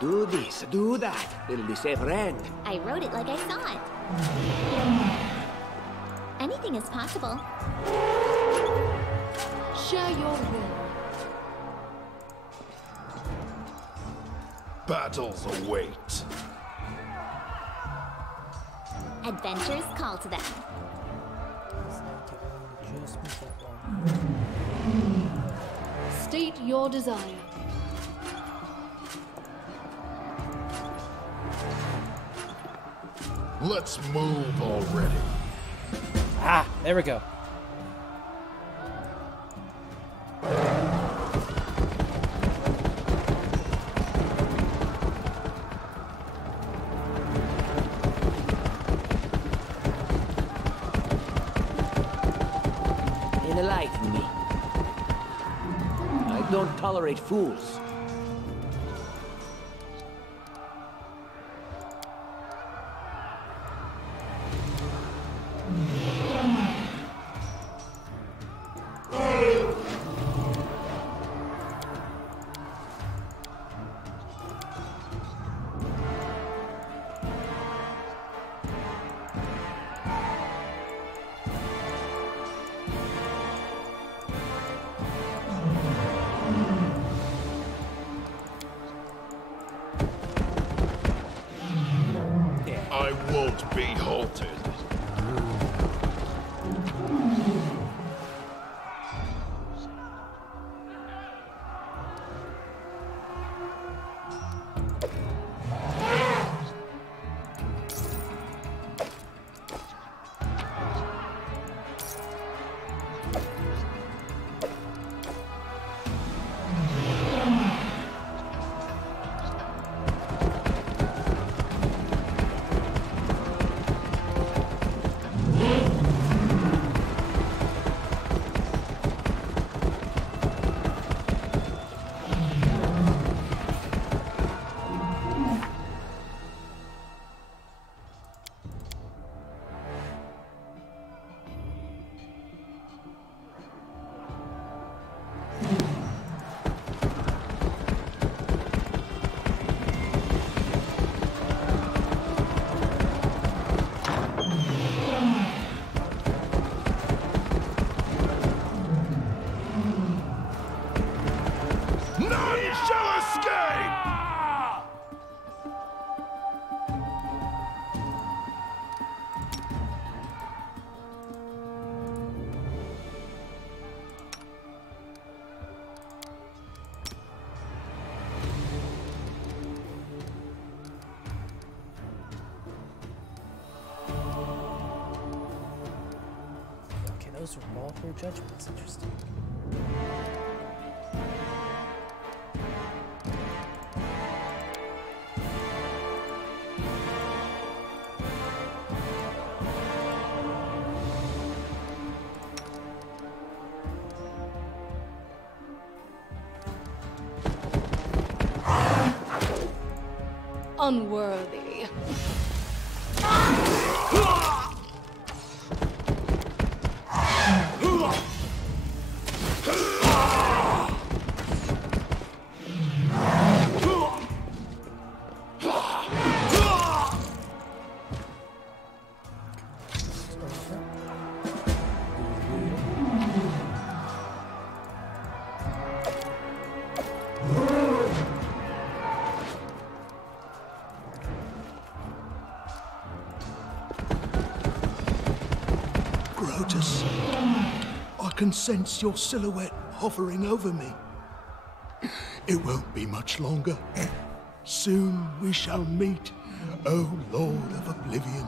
Do this, do that. It'll be safer end. I wrote it like I saw it. Anything is possible. Share your will. Battles await. Adventures call to them. State your desire. Let's move already. Ah, there we go. Enlighten me. I don't tolerate fools. I won't be halted. None shall escape! Okay, those are all her judgments. Interesting. Unworthy. Protus. I can sense your silhouette hovering over me. It won't be much longer. Soon we shall meet, O Lord of Oblivion.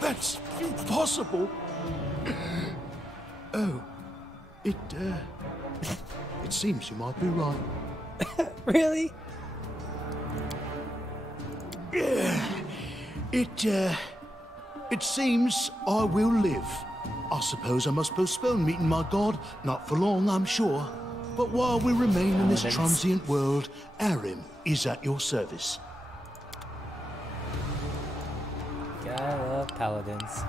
That's impossible. Oh, it seems you might be right. Really? It seems I will live. I suppose I must postpone meeting my god, not for long, I'm sure. But while we remain in this transient world, Arim is at your service. Gotta love paladins.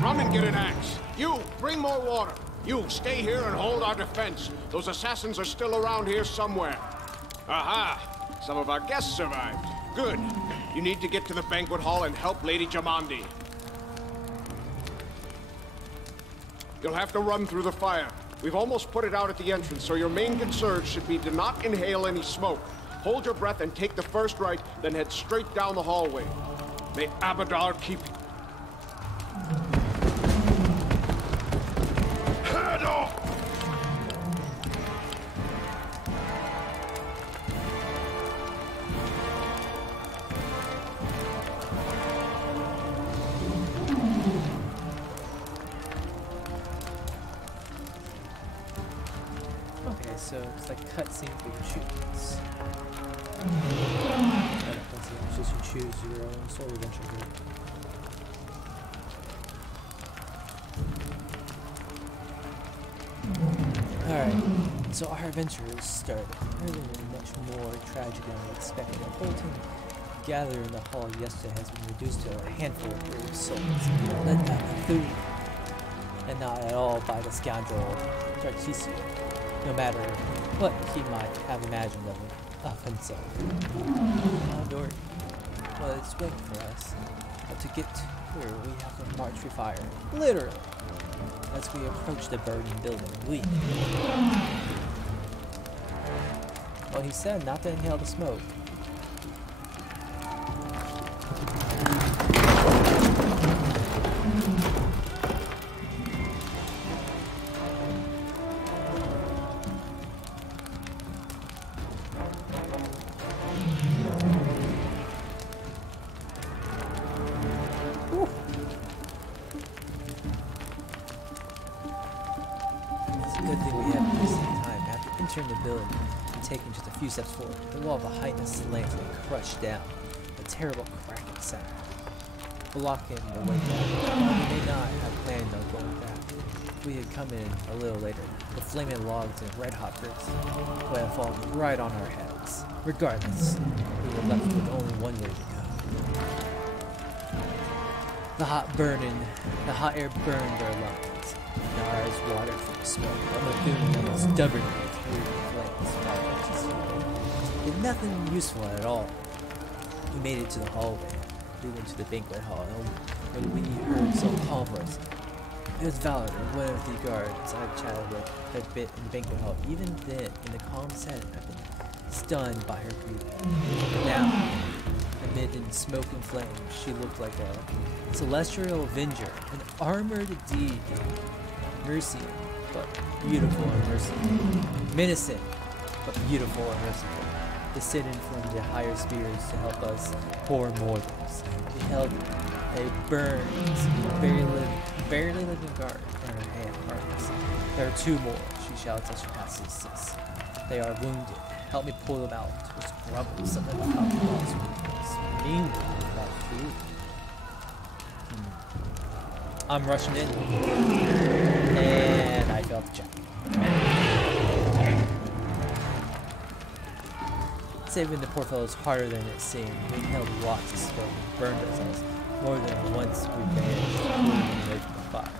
Run and get an axe. You, bring more water. You, stay here and hold our defense. Those assassins are still around here somewhere. Aha! Some of our guests survived. Good. You need to get to the banquet hall and help Lady Jamandi. You'll have to run through the fire. We've almost put it out at the entrance, so your main concern should be to not inhale any smoke. Hold your breath and take the first right, then head straight down the hallway. May Abadar keep you. Head off! Okay, so it's like cutscene for you choose. Just you choose your own story adventure group. Alright, so our adventures started earlier and much more tragic than we expected. Our whole team gathered in the hall yesterday has been reduced to a handful of brave souls, led by food, and not at all by the scoundrel Tartisio, no matter what he might have imagined of himself. Dory, well, it's waiting for us, but to get here we have to march through fire, literally. As we approach the burning building, well, he said not to inhale the smoke. Entering the building and taking just a few steps forward, the wall behind us slanted and crushed down. A terrible cracking sound, blocking the way down. We may not have planned on going back. We had come in a little later. The flaming logs and red-hot bricks would have fallen right on our heads. Regardless, we were left with only one way to go. The hot air burned our lungs. Our eyes watered from the smoke. Our Bethune was stubbornly through the flames. Did nothing useful at all. We made it to the hallway. We went to the banquet hall, and when we heard someone call for us, it was Valor, one of the guards I've chatted with a bit in the banquet hall. Even then, in the calm setting, I've been stunned by her beauty. Now, amid in smoke and flame, she looked like a celestial avenger, an armored deity. Mercy, but beautiful and merciful. Menacing, but beautiful and merciful. Descended from the higher spirits to help us poor mortals. We held a burned, barely living guard in her hand arms. There are 2 more, she shouts as she passes us. They are wounded. Help me pull them out. Which grumbles something about the walls. Mean about food. I'm rushing in. And I failed the check. Saving the poor fellows harder than it seemed. We inhaled lots of smoke and burned ourselves. More than once we managed to pull them away from the fire.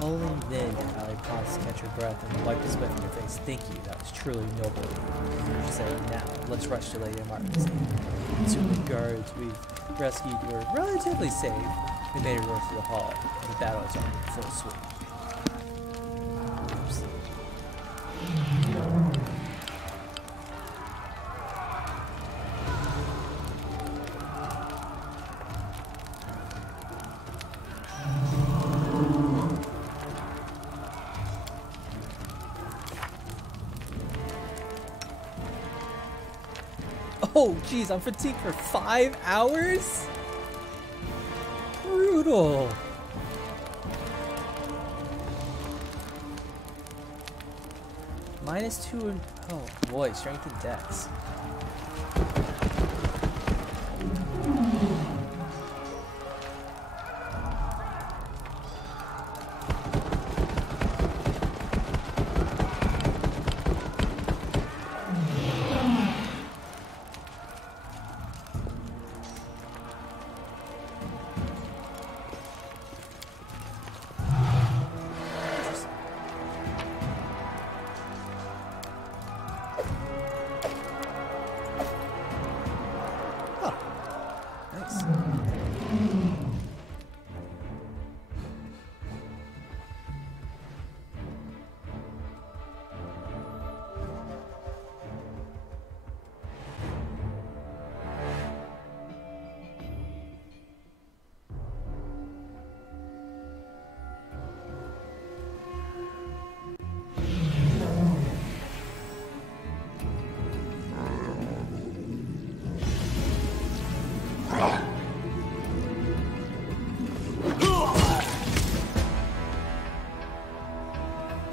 Only then did Allie pause to catch her breath and wipe the sweat from her face. Thank you, that was truly noble of you. She said, now, let's rush to Lady Martin's aid. Assuming the guards we've rescued were relatively safe, we made our way through the hall, and the battle is on in full swing. Oops. Oh, geez, I'm fatigued for 5 hours? Brutal. -2 and oh boy, strength and dex.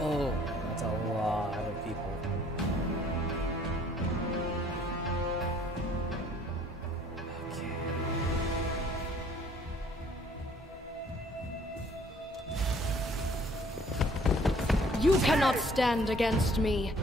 Oh, that's a lot of people. Okay. You cannot stand against me.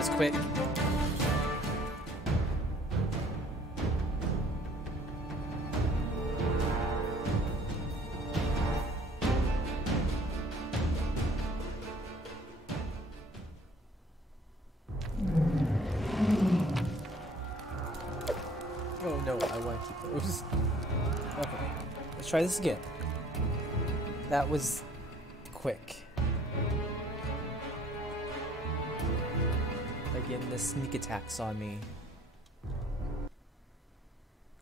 was quick. Oh no, I want to keep those. Okay, let's try this again. That was quick. Again, the sneak attacks on me.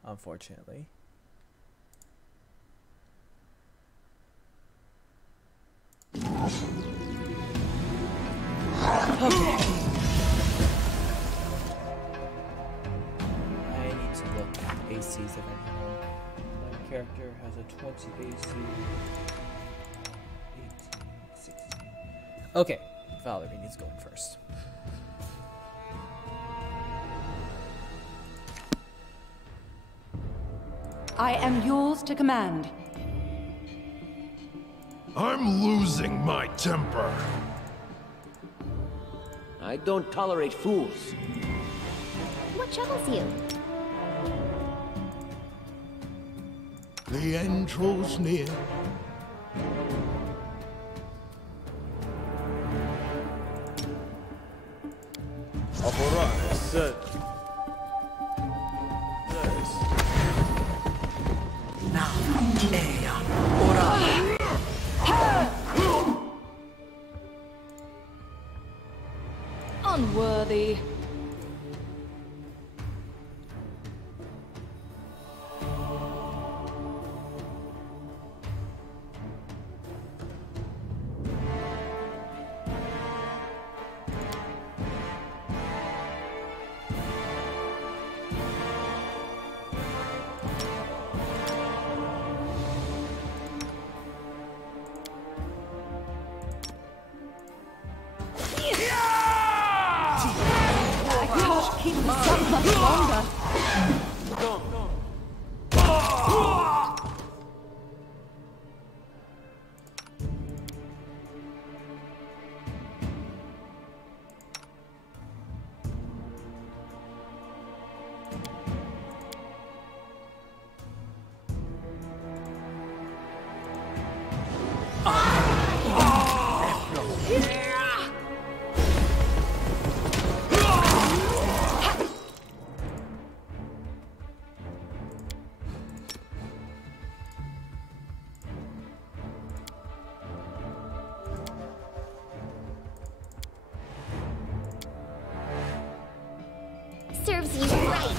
Unfortunately. Okay. I need to look at ACs of anyone. My character has a 20 AC. 18, 16. Okay, Valerie needs going first. I am yours to command. I'm losing my temper. I don't tolerate fools. What troubles you? The end draws near. Unworthy. Keep this up much longer. Serves you right.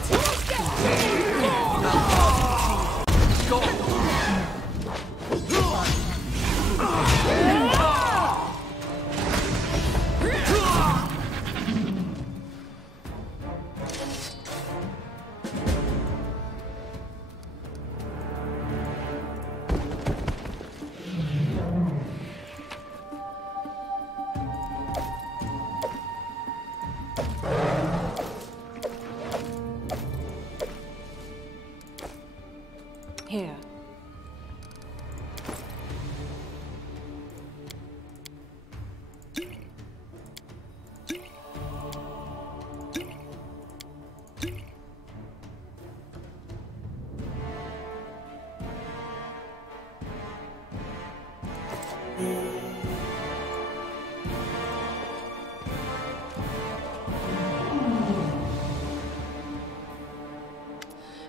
Here.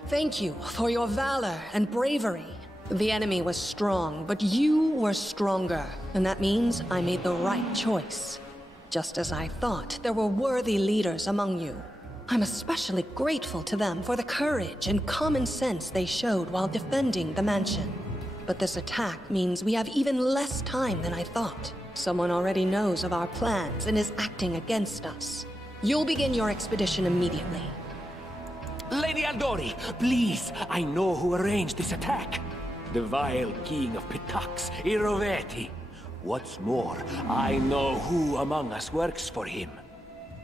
Thank you for your valor and bravery. The enemy was strong, but you were stronger. And that means I made the right choice. Just as I thought, there were worthy leaders among you. I'm especially grateful to them for the courage and common sense they showed while defending the mansion. But this attack means we have even less time than I thought. Someone already knows of our plans and is acting against us. You'll begin your expedition immediately. Lady Aldori, please, I know who arranged this attack. The vile king of Pitax, Iroveti. What's more, I know who among us works for him.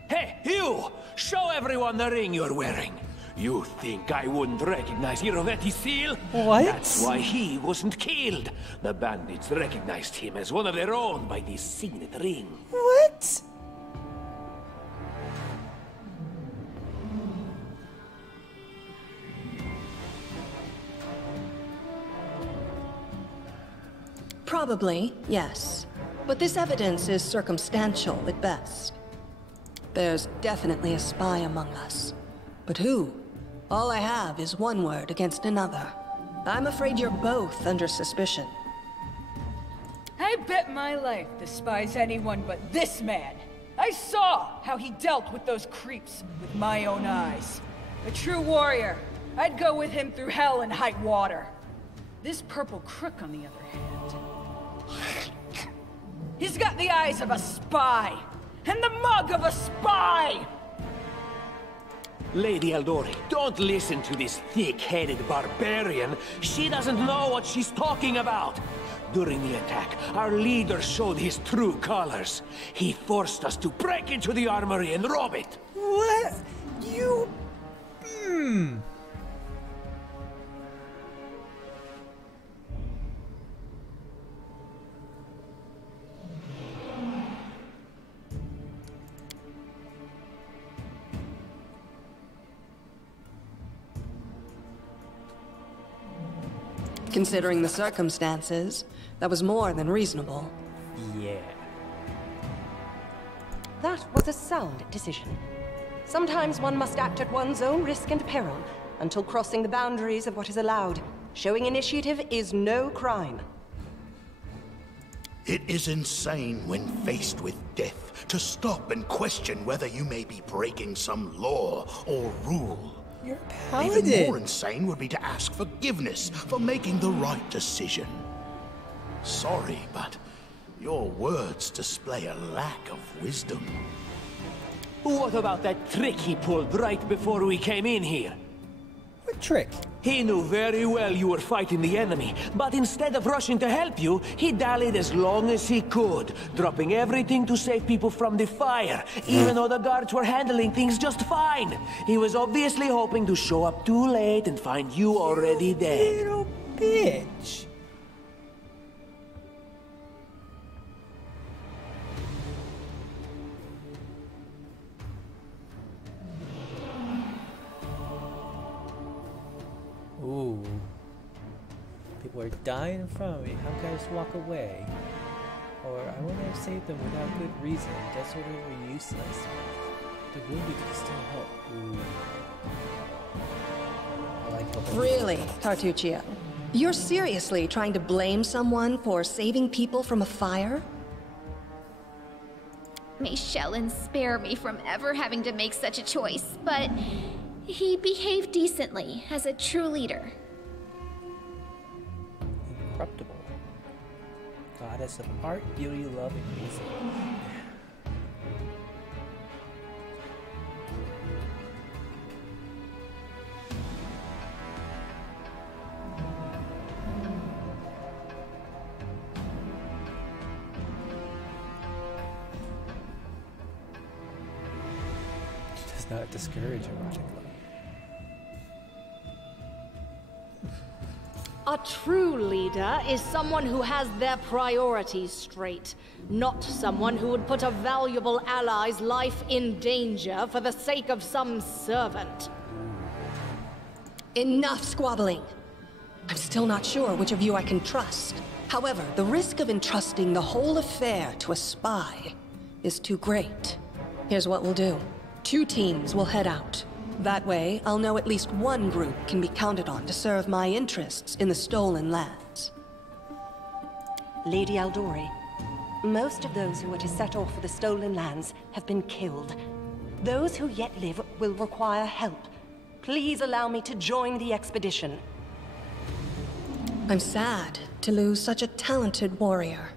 Hey, you! Show everyone the ring you're wearing. You think I wouldn't recognize Iroveti's seal? What? That's why he wasn't killed. The bandits recognized him as one of their own by this signet ring. What? Probably, yes. But this evidence is circumstantial at best. There's definitely a spy among us. But who? All I have is one word against another. I'm afraid you're both under suspicion. I bet my life despise anyone but this man. I saw how he dealt with those creeps with my own eyes. A true warrior. I'd go with him through hell and high water. This purple crook, on the other hand... he's got the eyes of a spy! And the mug of a spy! Lady Eldori, don't listen to this thick-headed barbarian. She doesn't know what she's talking about. During the attack, our leader showed his true colors. He forced us to break into the armory and rob it. What? You... Considering the circumstances, that was more than reasonable. Yeah. That was a sound decision. Sometimes one must act at one's own risk and peril, until crossing the boundaries of what is allowed. Showing initiative is no crime. It is insane when faced with death to stop and question whether you may be breaking some law or rule. You're a paladin. Even more insane would be to ask forgiveness for making the right decision. Sorry, but your words display a lack of wisdom. What about that trick he pulled right before we came in here? What trick? He knew very well you were fighting the enemy, but instead of rushing to help you, he dallied as long as he could, dropping everything to save people from the fire, even though the guards were handling things just fine. He was obviously hoping to show up too late and find you already dead. Little bitch. Ooh. People are dying in front of me. How can I just walk away? Or I wouldn't have saved them without good reason. Deserters were useless. The wounded can still help. Ooh. I like helping. Really, Tartuccio? You're seriously trying to blame someone for saving people from a fire? May Shellen spare me from ever having to make such a choice, but he behaved decently as a true leader. Incorruptible. Goddess of art, beauty, love, and reason. Does not discourage ironically. A true leader is someone who has their priorities straight, not someone who would put a valuable ally's life in danger for the sake of some servant. Enough squabbling. I'm still not sure which of you I can trust. However, the risk of entrusting the whole affair to a spy is too great. Here's what we'll do. 2 teams will head out. That way, I'll know at least one group can be counted on to serve my interests in the stolen lands. Lady Eldori, most of those who were to set off for the stolen lands have been killed. Those who yet live will require help. Please allow me to join the expedition. I'm sad to lose such a talented warrior.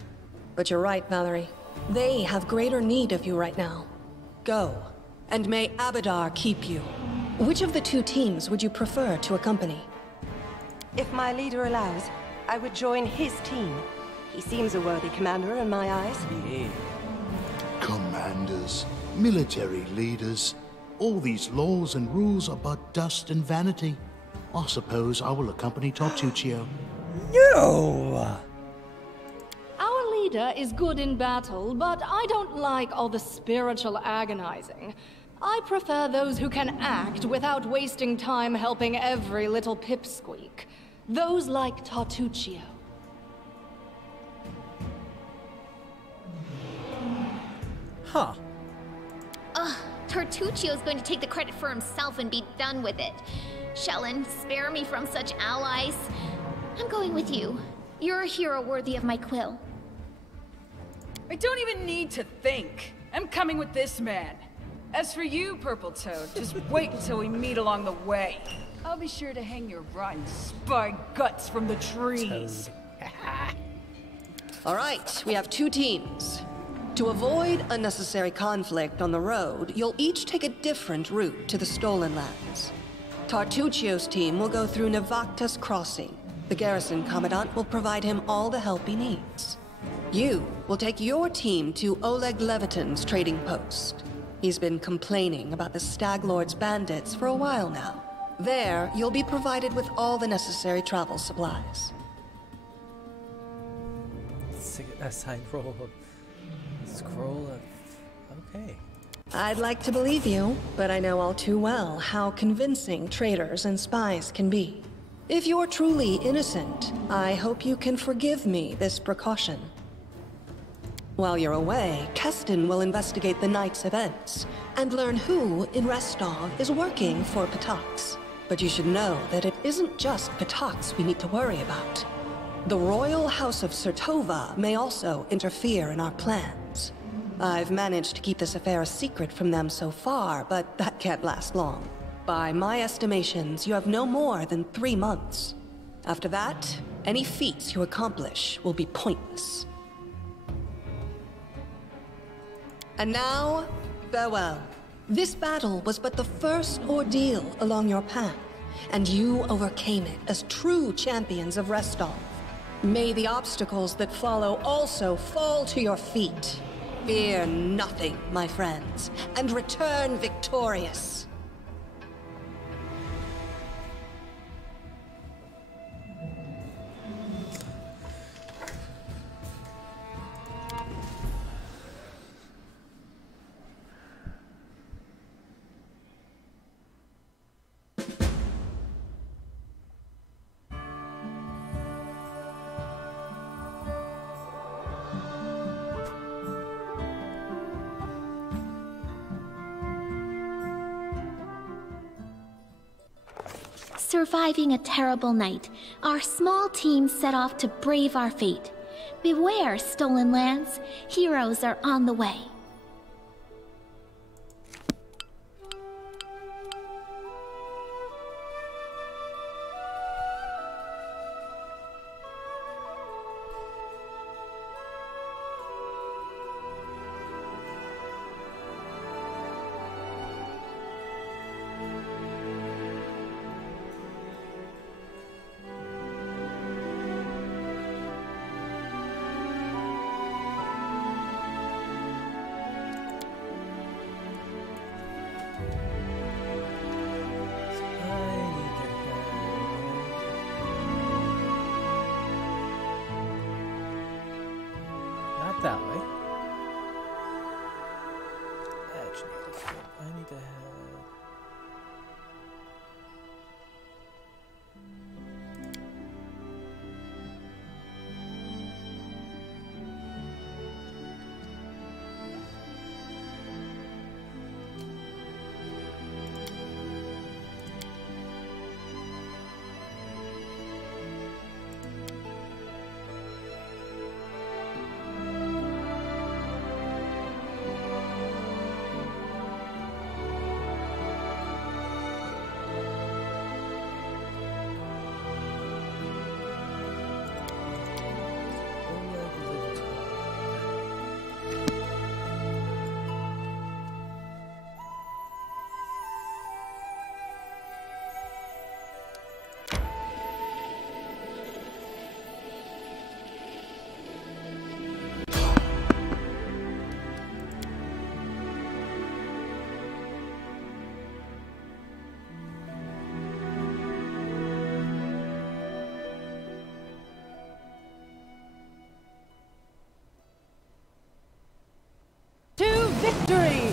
But you're right, Valerie. They have greater need of you right now. Go, and may Abadar keep you. Which of the 2 teams would you prefer to accompany? If my leader allows, I would join his team. He seems a worthy commander in my eyes. Yeah. Commanders, military leaders, all these laws and rules are but dust and vanity. I suppose I will accompany Tartuccio. No! Our leader is good in battle, but I don't like all the spiritual agonizing. I prefer those who can act without wasting time helping every little pipsqueak. Those like Tartuccio. Huh. Ugh, Tartuccio's going to take the credit for himself and be done with it. Shellen, spare me from such allies. I'm going with you. You're a hero worthy of my quill. I don't even need to think. I'm coming with this man. As for you, Purple Toad, just wait until we meet along the way. I'll be sure to hang your rotten spy guts from the trees. All right, we have 2 teams. To avoid unnecessary conflict on the road, you'll each take a different route to the Stolen Lands. Tartuccio's team will go through Navacta's Crossing. The garrison commandant will provide him all the help he needs. You will take your team to Oleg Leviton's trading post. He's been complaining about the Stag Lord's bandits for a while now. There, you'll be provided with all the necessary travel supplies. Assigned role. Scroll of... Okay. I'd like to believe you, but I know all too well how convincing traitors and spies can be. If you're truly innocent, I hope you can forgive me this precaution. While you're away, Keston will investigate the night's events and learn who in Restov is working for Patax. But you should know that it isn't just Patax we need to worry about. The Royal House of Sertova may also interfere in our plans. I've managed to keep this affair a secret from them so far, but that can't last long. By my estimations, you have no more than 3 months. After that, any feats you accomplish will be pointless. And now, farewell. This battle was but the first ordeal along your path, and you overcame it as true champions of Restov. May the obstacles that follow also fall to your feet. Fear nothing, my friends, and return victorious. Surviving a terrible night, our small team set off to brave our fate. Beware, Stolen Lands. Heroes are on the way. That way. Actually, I need to head... Victory!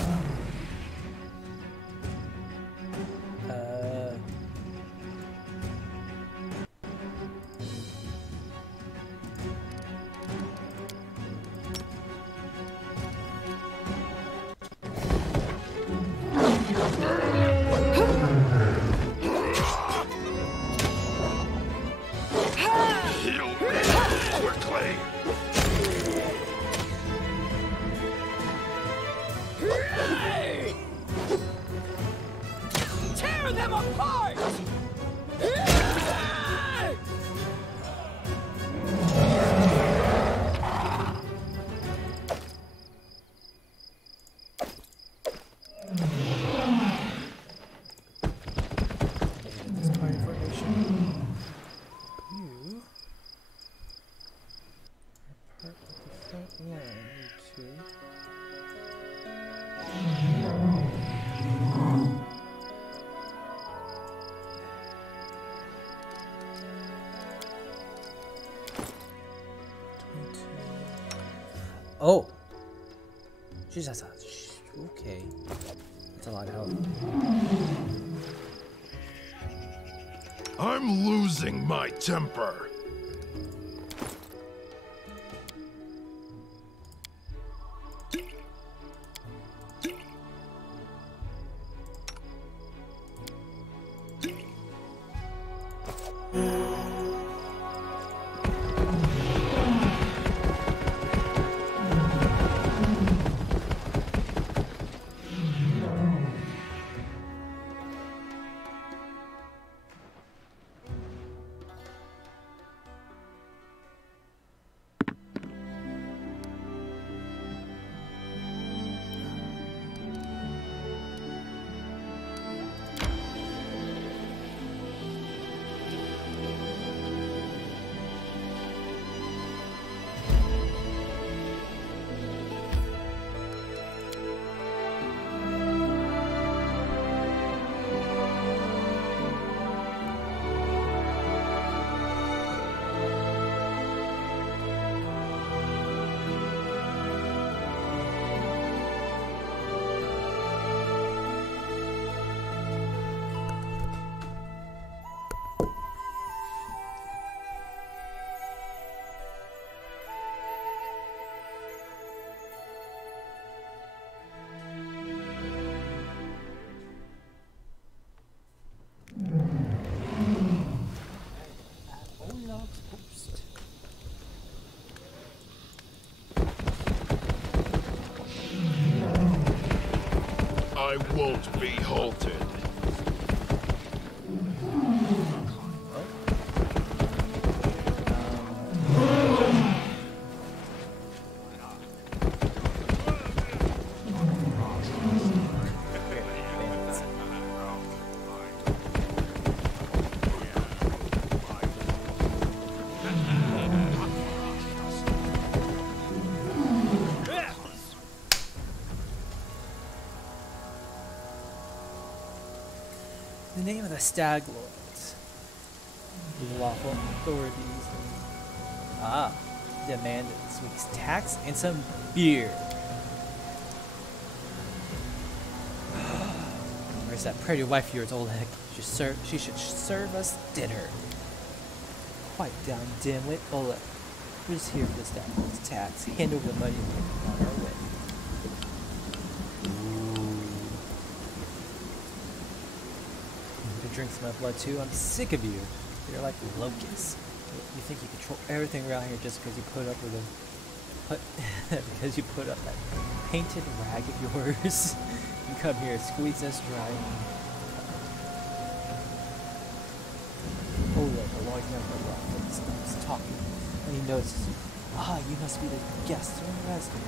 them apart! Oh! Jesus. Okay. That's a lot of help. I'm losing my temper. I won't be halted. The name of the Stag Lords. The lawful authorities demanded this week's tax and some beer. Where's that pretty wife of yours, old heck? She should serve us dinner. Quiet down, dimwit. Oleg, we're just here for the Stag Lords tax. Hand over the money on our way. Drink some of my blood too. I'm sick of you. You're like locusts. You think you control everything around here just because you put up with because you put up that painted rag of yours. You come here, squeeze us dry. Oh look, a large number of rock stops talking, and he notices you. Ah, you must be the guests or the resident.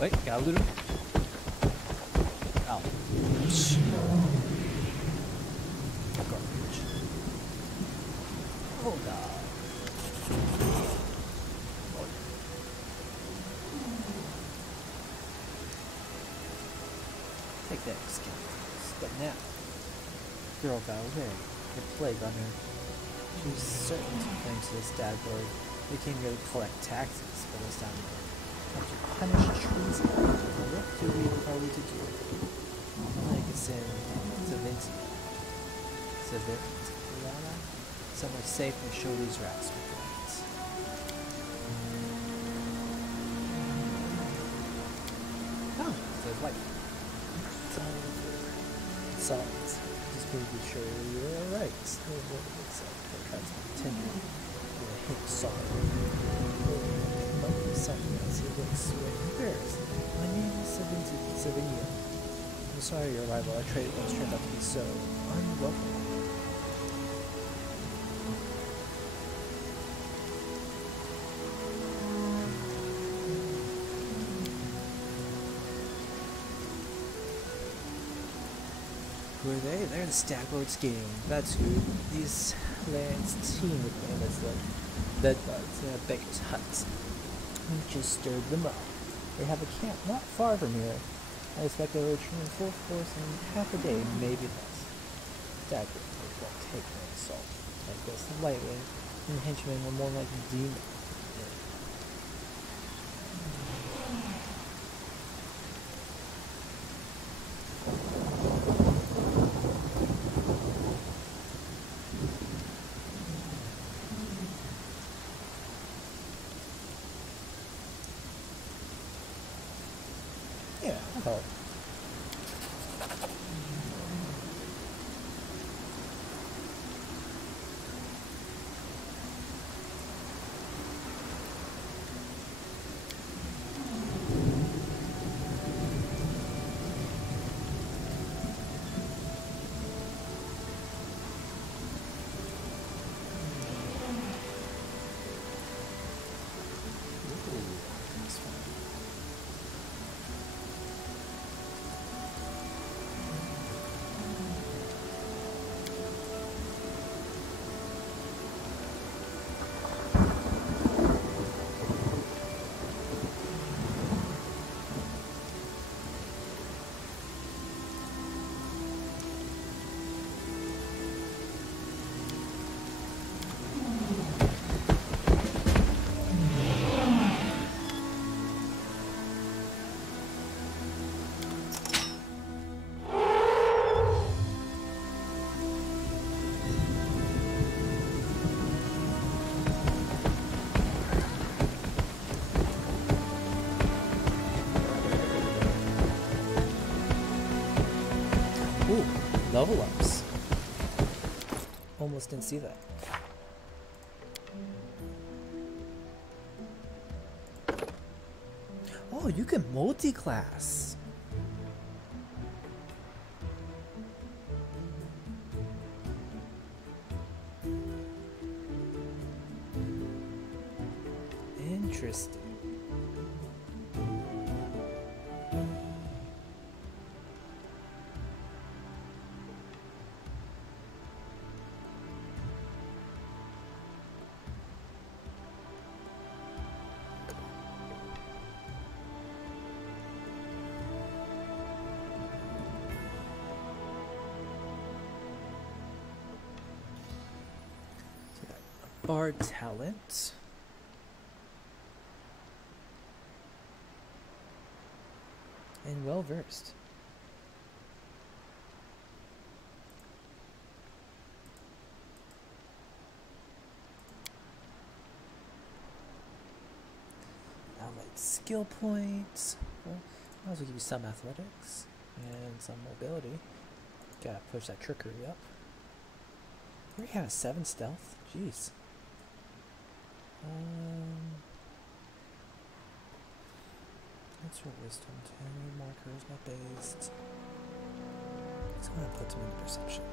Wait, gotta loot him. Ow. Garbage. Oh god. Take that, skeletons. But now, the girl got away. The plague on her. She was certain to claim to the stag lord. They came here to collect taxes, but this time to punish treason. What are we to do? Like it's in Zavinti. Somewhere safe and show these rats with lights. Oh, there's light. Silence. Just going to be sure you're alright. No more than itself. That cuts my tender. You're a hint solid. Might be something else. He looks embarrassed. My name is Savinio. I'm sorry your arrival at Trade Post turned out to be so unwelcome. Who are they? They're the Stag Lord's Gang. That's who. These lands teem with bandits like bedbugs and beggars' huts. We just stirred them up. They have a camp not far from here. I expect they'll return in full force in half a day, maybe less. Stag Lords won't take no assault like this lightly, and henchmen are more like demons. Yeah, I'll help. Ooh, level ups. Almost didn't see that. Oh, you can multi-class. Interesting. Bard talent. And well versed. Now like skill points. Well, I'll also give you some athletics and some mobility. Gotta push that trickery up. We already have a 7 stealth. Jeez. That's your wisdom. 10 more charisma based. It's gonna put some into perception.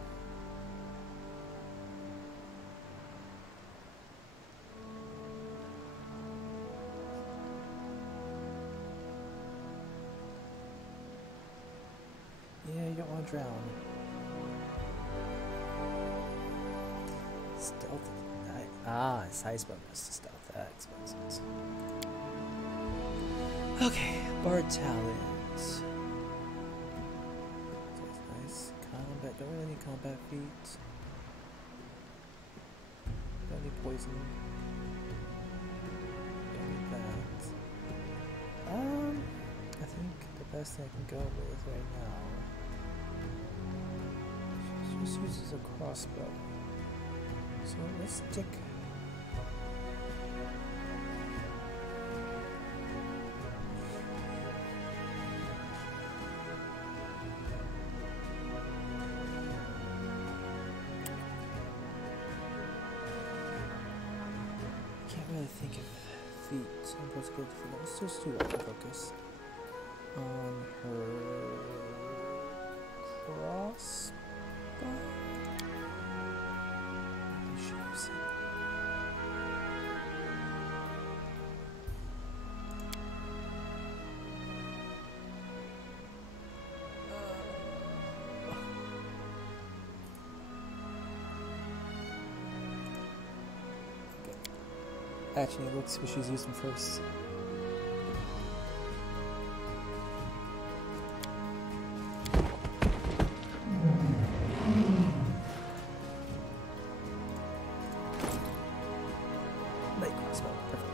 drown. Stealth. Size bonus to stealth. That explains it. Okay, Bard talent. That's nice. Combat. Don't really need combat feats. Don't need poison. Don't need that. I think the best thing I can go with right now. She just uses a crossbow. So let's stick. Can't really think of feet. I'm supposed to go to feet. Let's just do weapon focus on her crossbow. Actually, it looks like she's used them first. Light crossbow, perfect.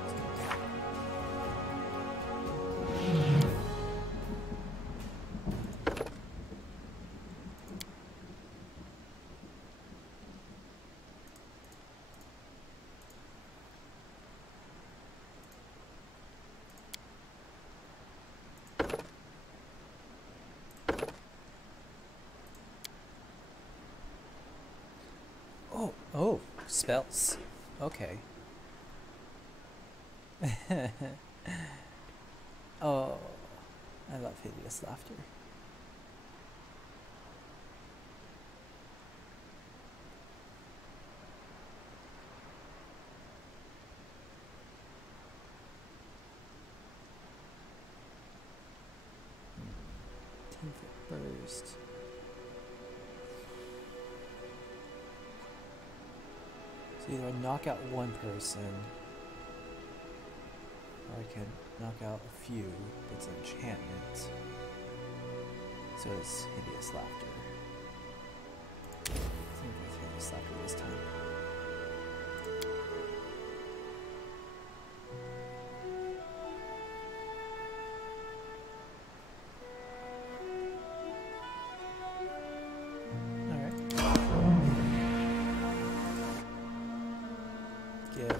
Oh, spells. Okay. Oh, I love hideous laughter. Burst. So either I knock out one person, or I can knock out a few. It's an enchantment. So it's hideous laughter. I think it's hideous laughter this time.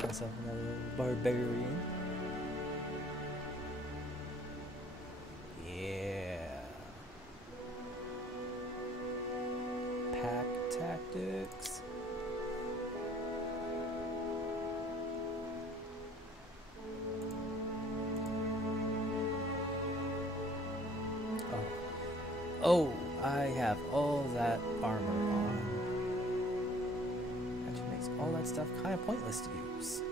Myself another barbarian. Yeah. Pack tactics. Oh, I have all that armor on. Actually makes all that stuff kind of pointless to use.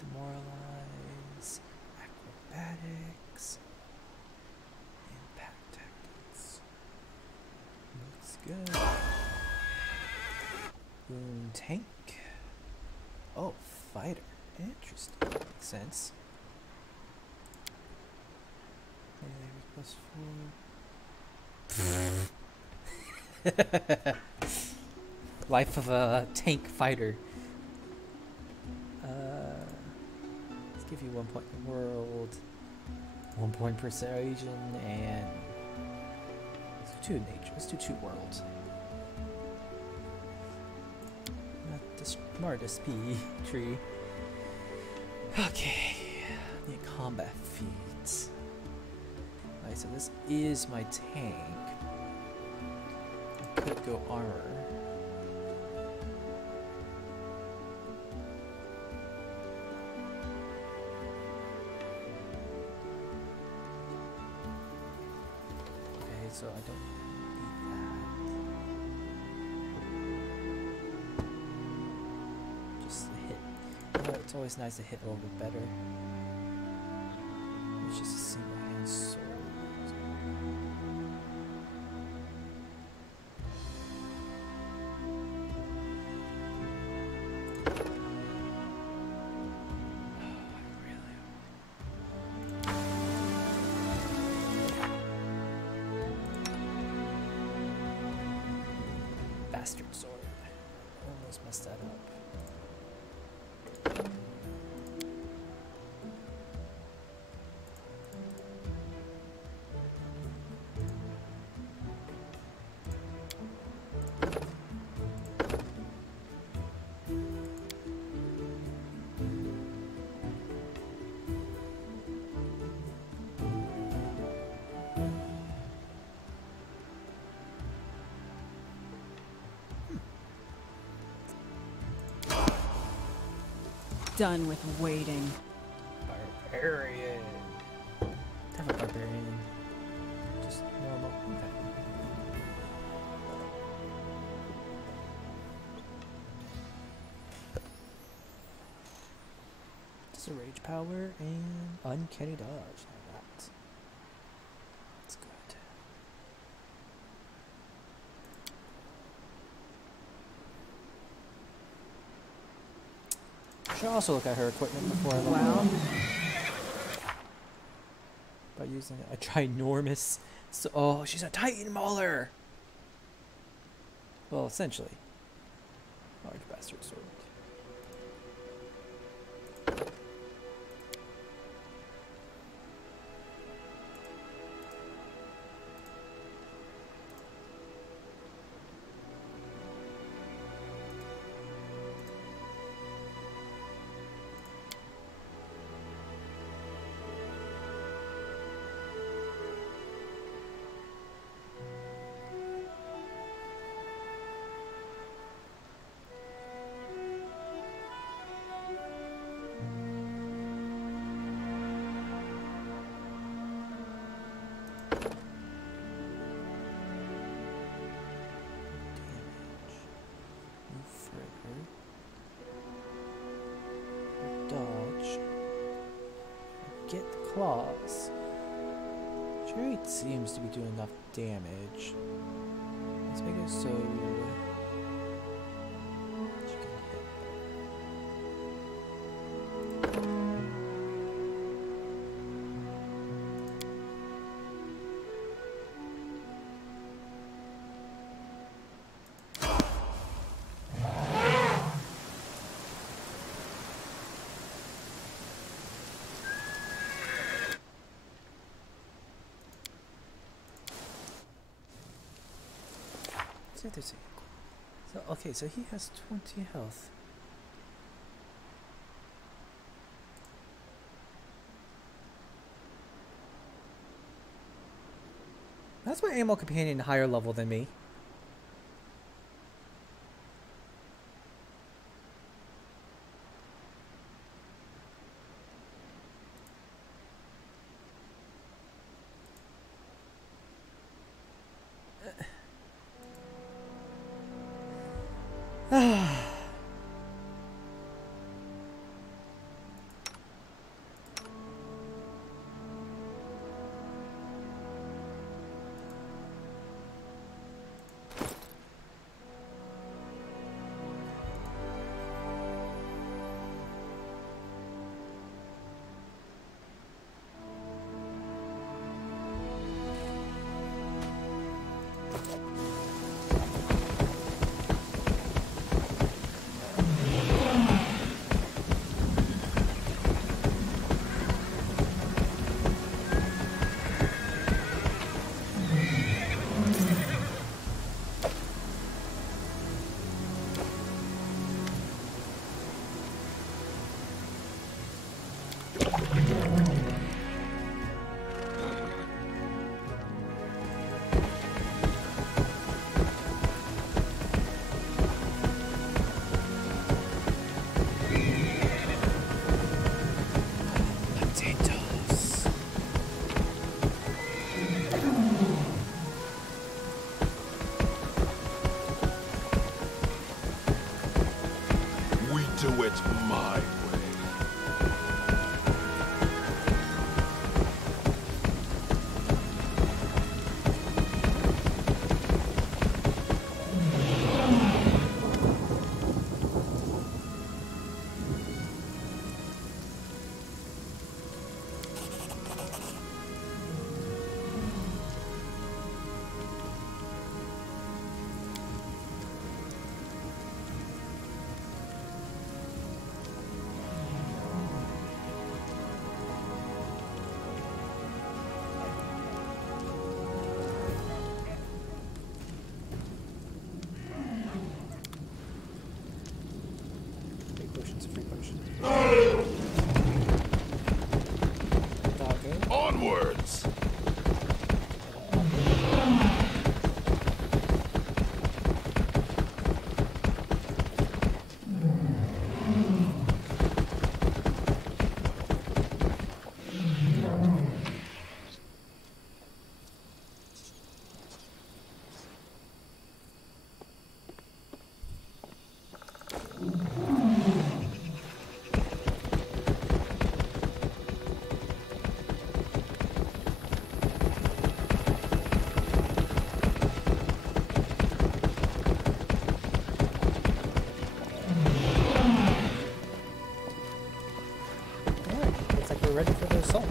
Demoralize, acrobatics, impact tactics. Looks good. Wound tank. Oh, fighter. Interesting. Makes sense. Life of a tank fighter. Let's give you 1 point in world, 1 point persuasion, and let's do 2 nature. Let's do 2 world. Not the smartest pea tree. Okay, need combat feats. Alright, so this is my tank. I could go armor. Okay, so I don't need that. It's always nice to hit a little bit better. It's just a single hand sword. Bastard sword. Almost messed that up. Done with waiting. Barbarian. Have a barbarian. Just normal. Okay. Just a rage power and uncanny dodge. Now that's good. I should also look at her equipment before I level up. By using a ginormous... oh, she's a Titan Mauler! Well, essentially. Large bastard sword. Dodge. Get the claws. Chariot seems to be doing enough damage. Let's make it so she can hit So, okay, so he has 20 health. That's my ammo companion higher level than me. we're ready for the assault.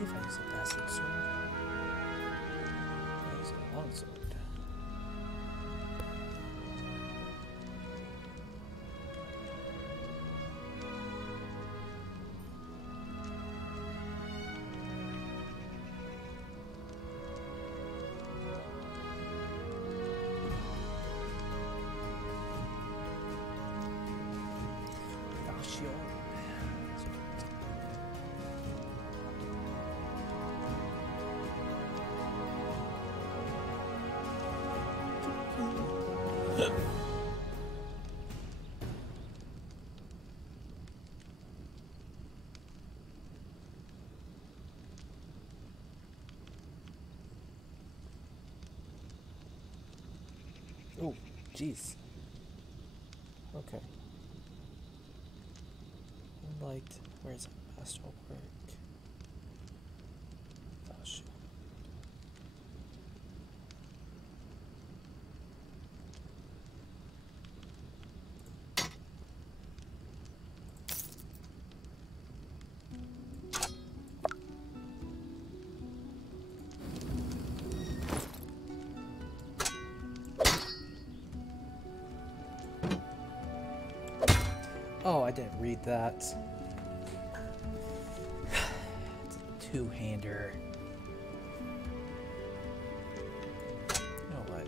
If I use a passive sword, I use a long sword. Oh, jeez. Okay. Light. Where's it? Astral work. Oh, shit. Oh, I didn't read that. It's a two-hander. You know what?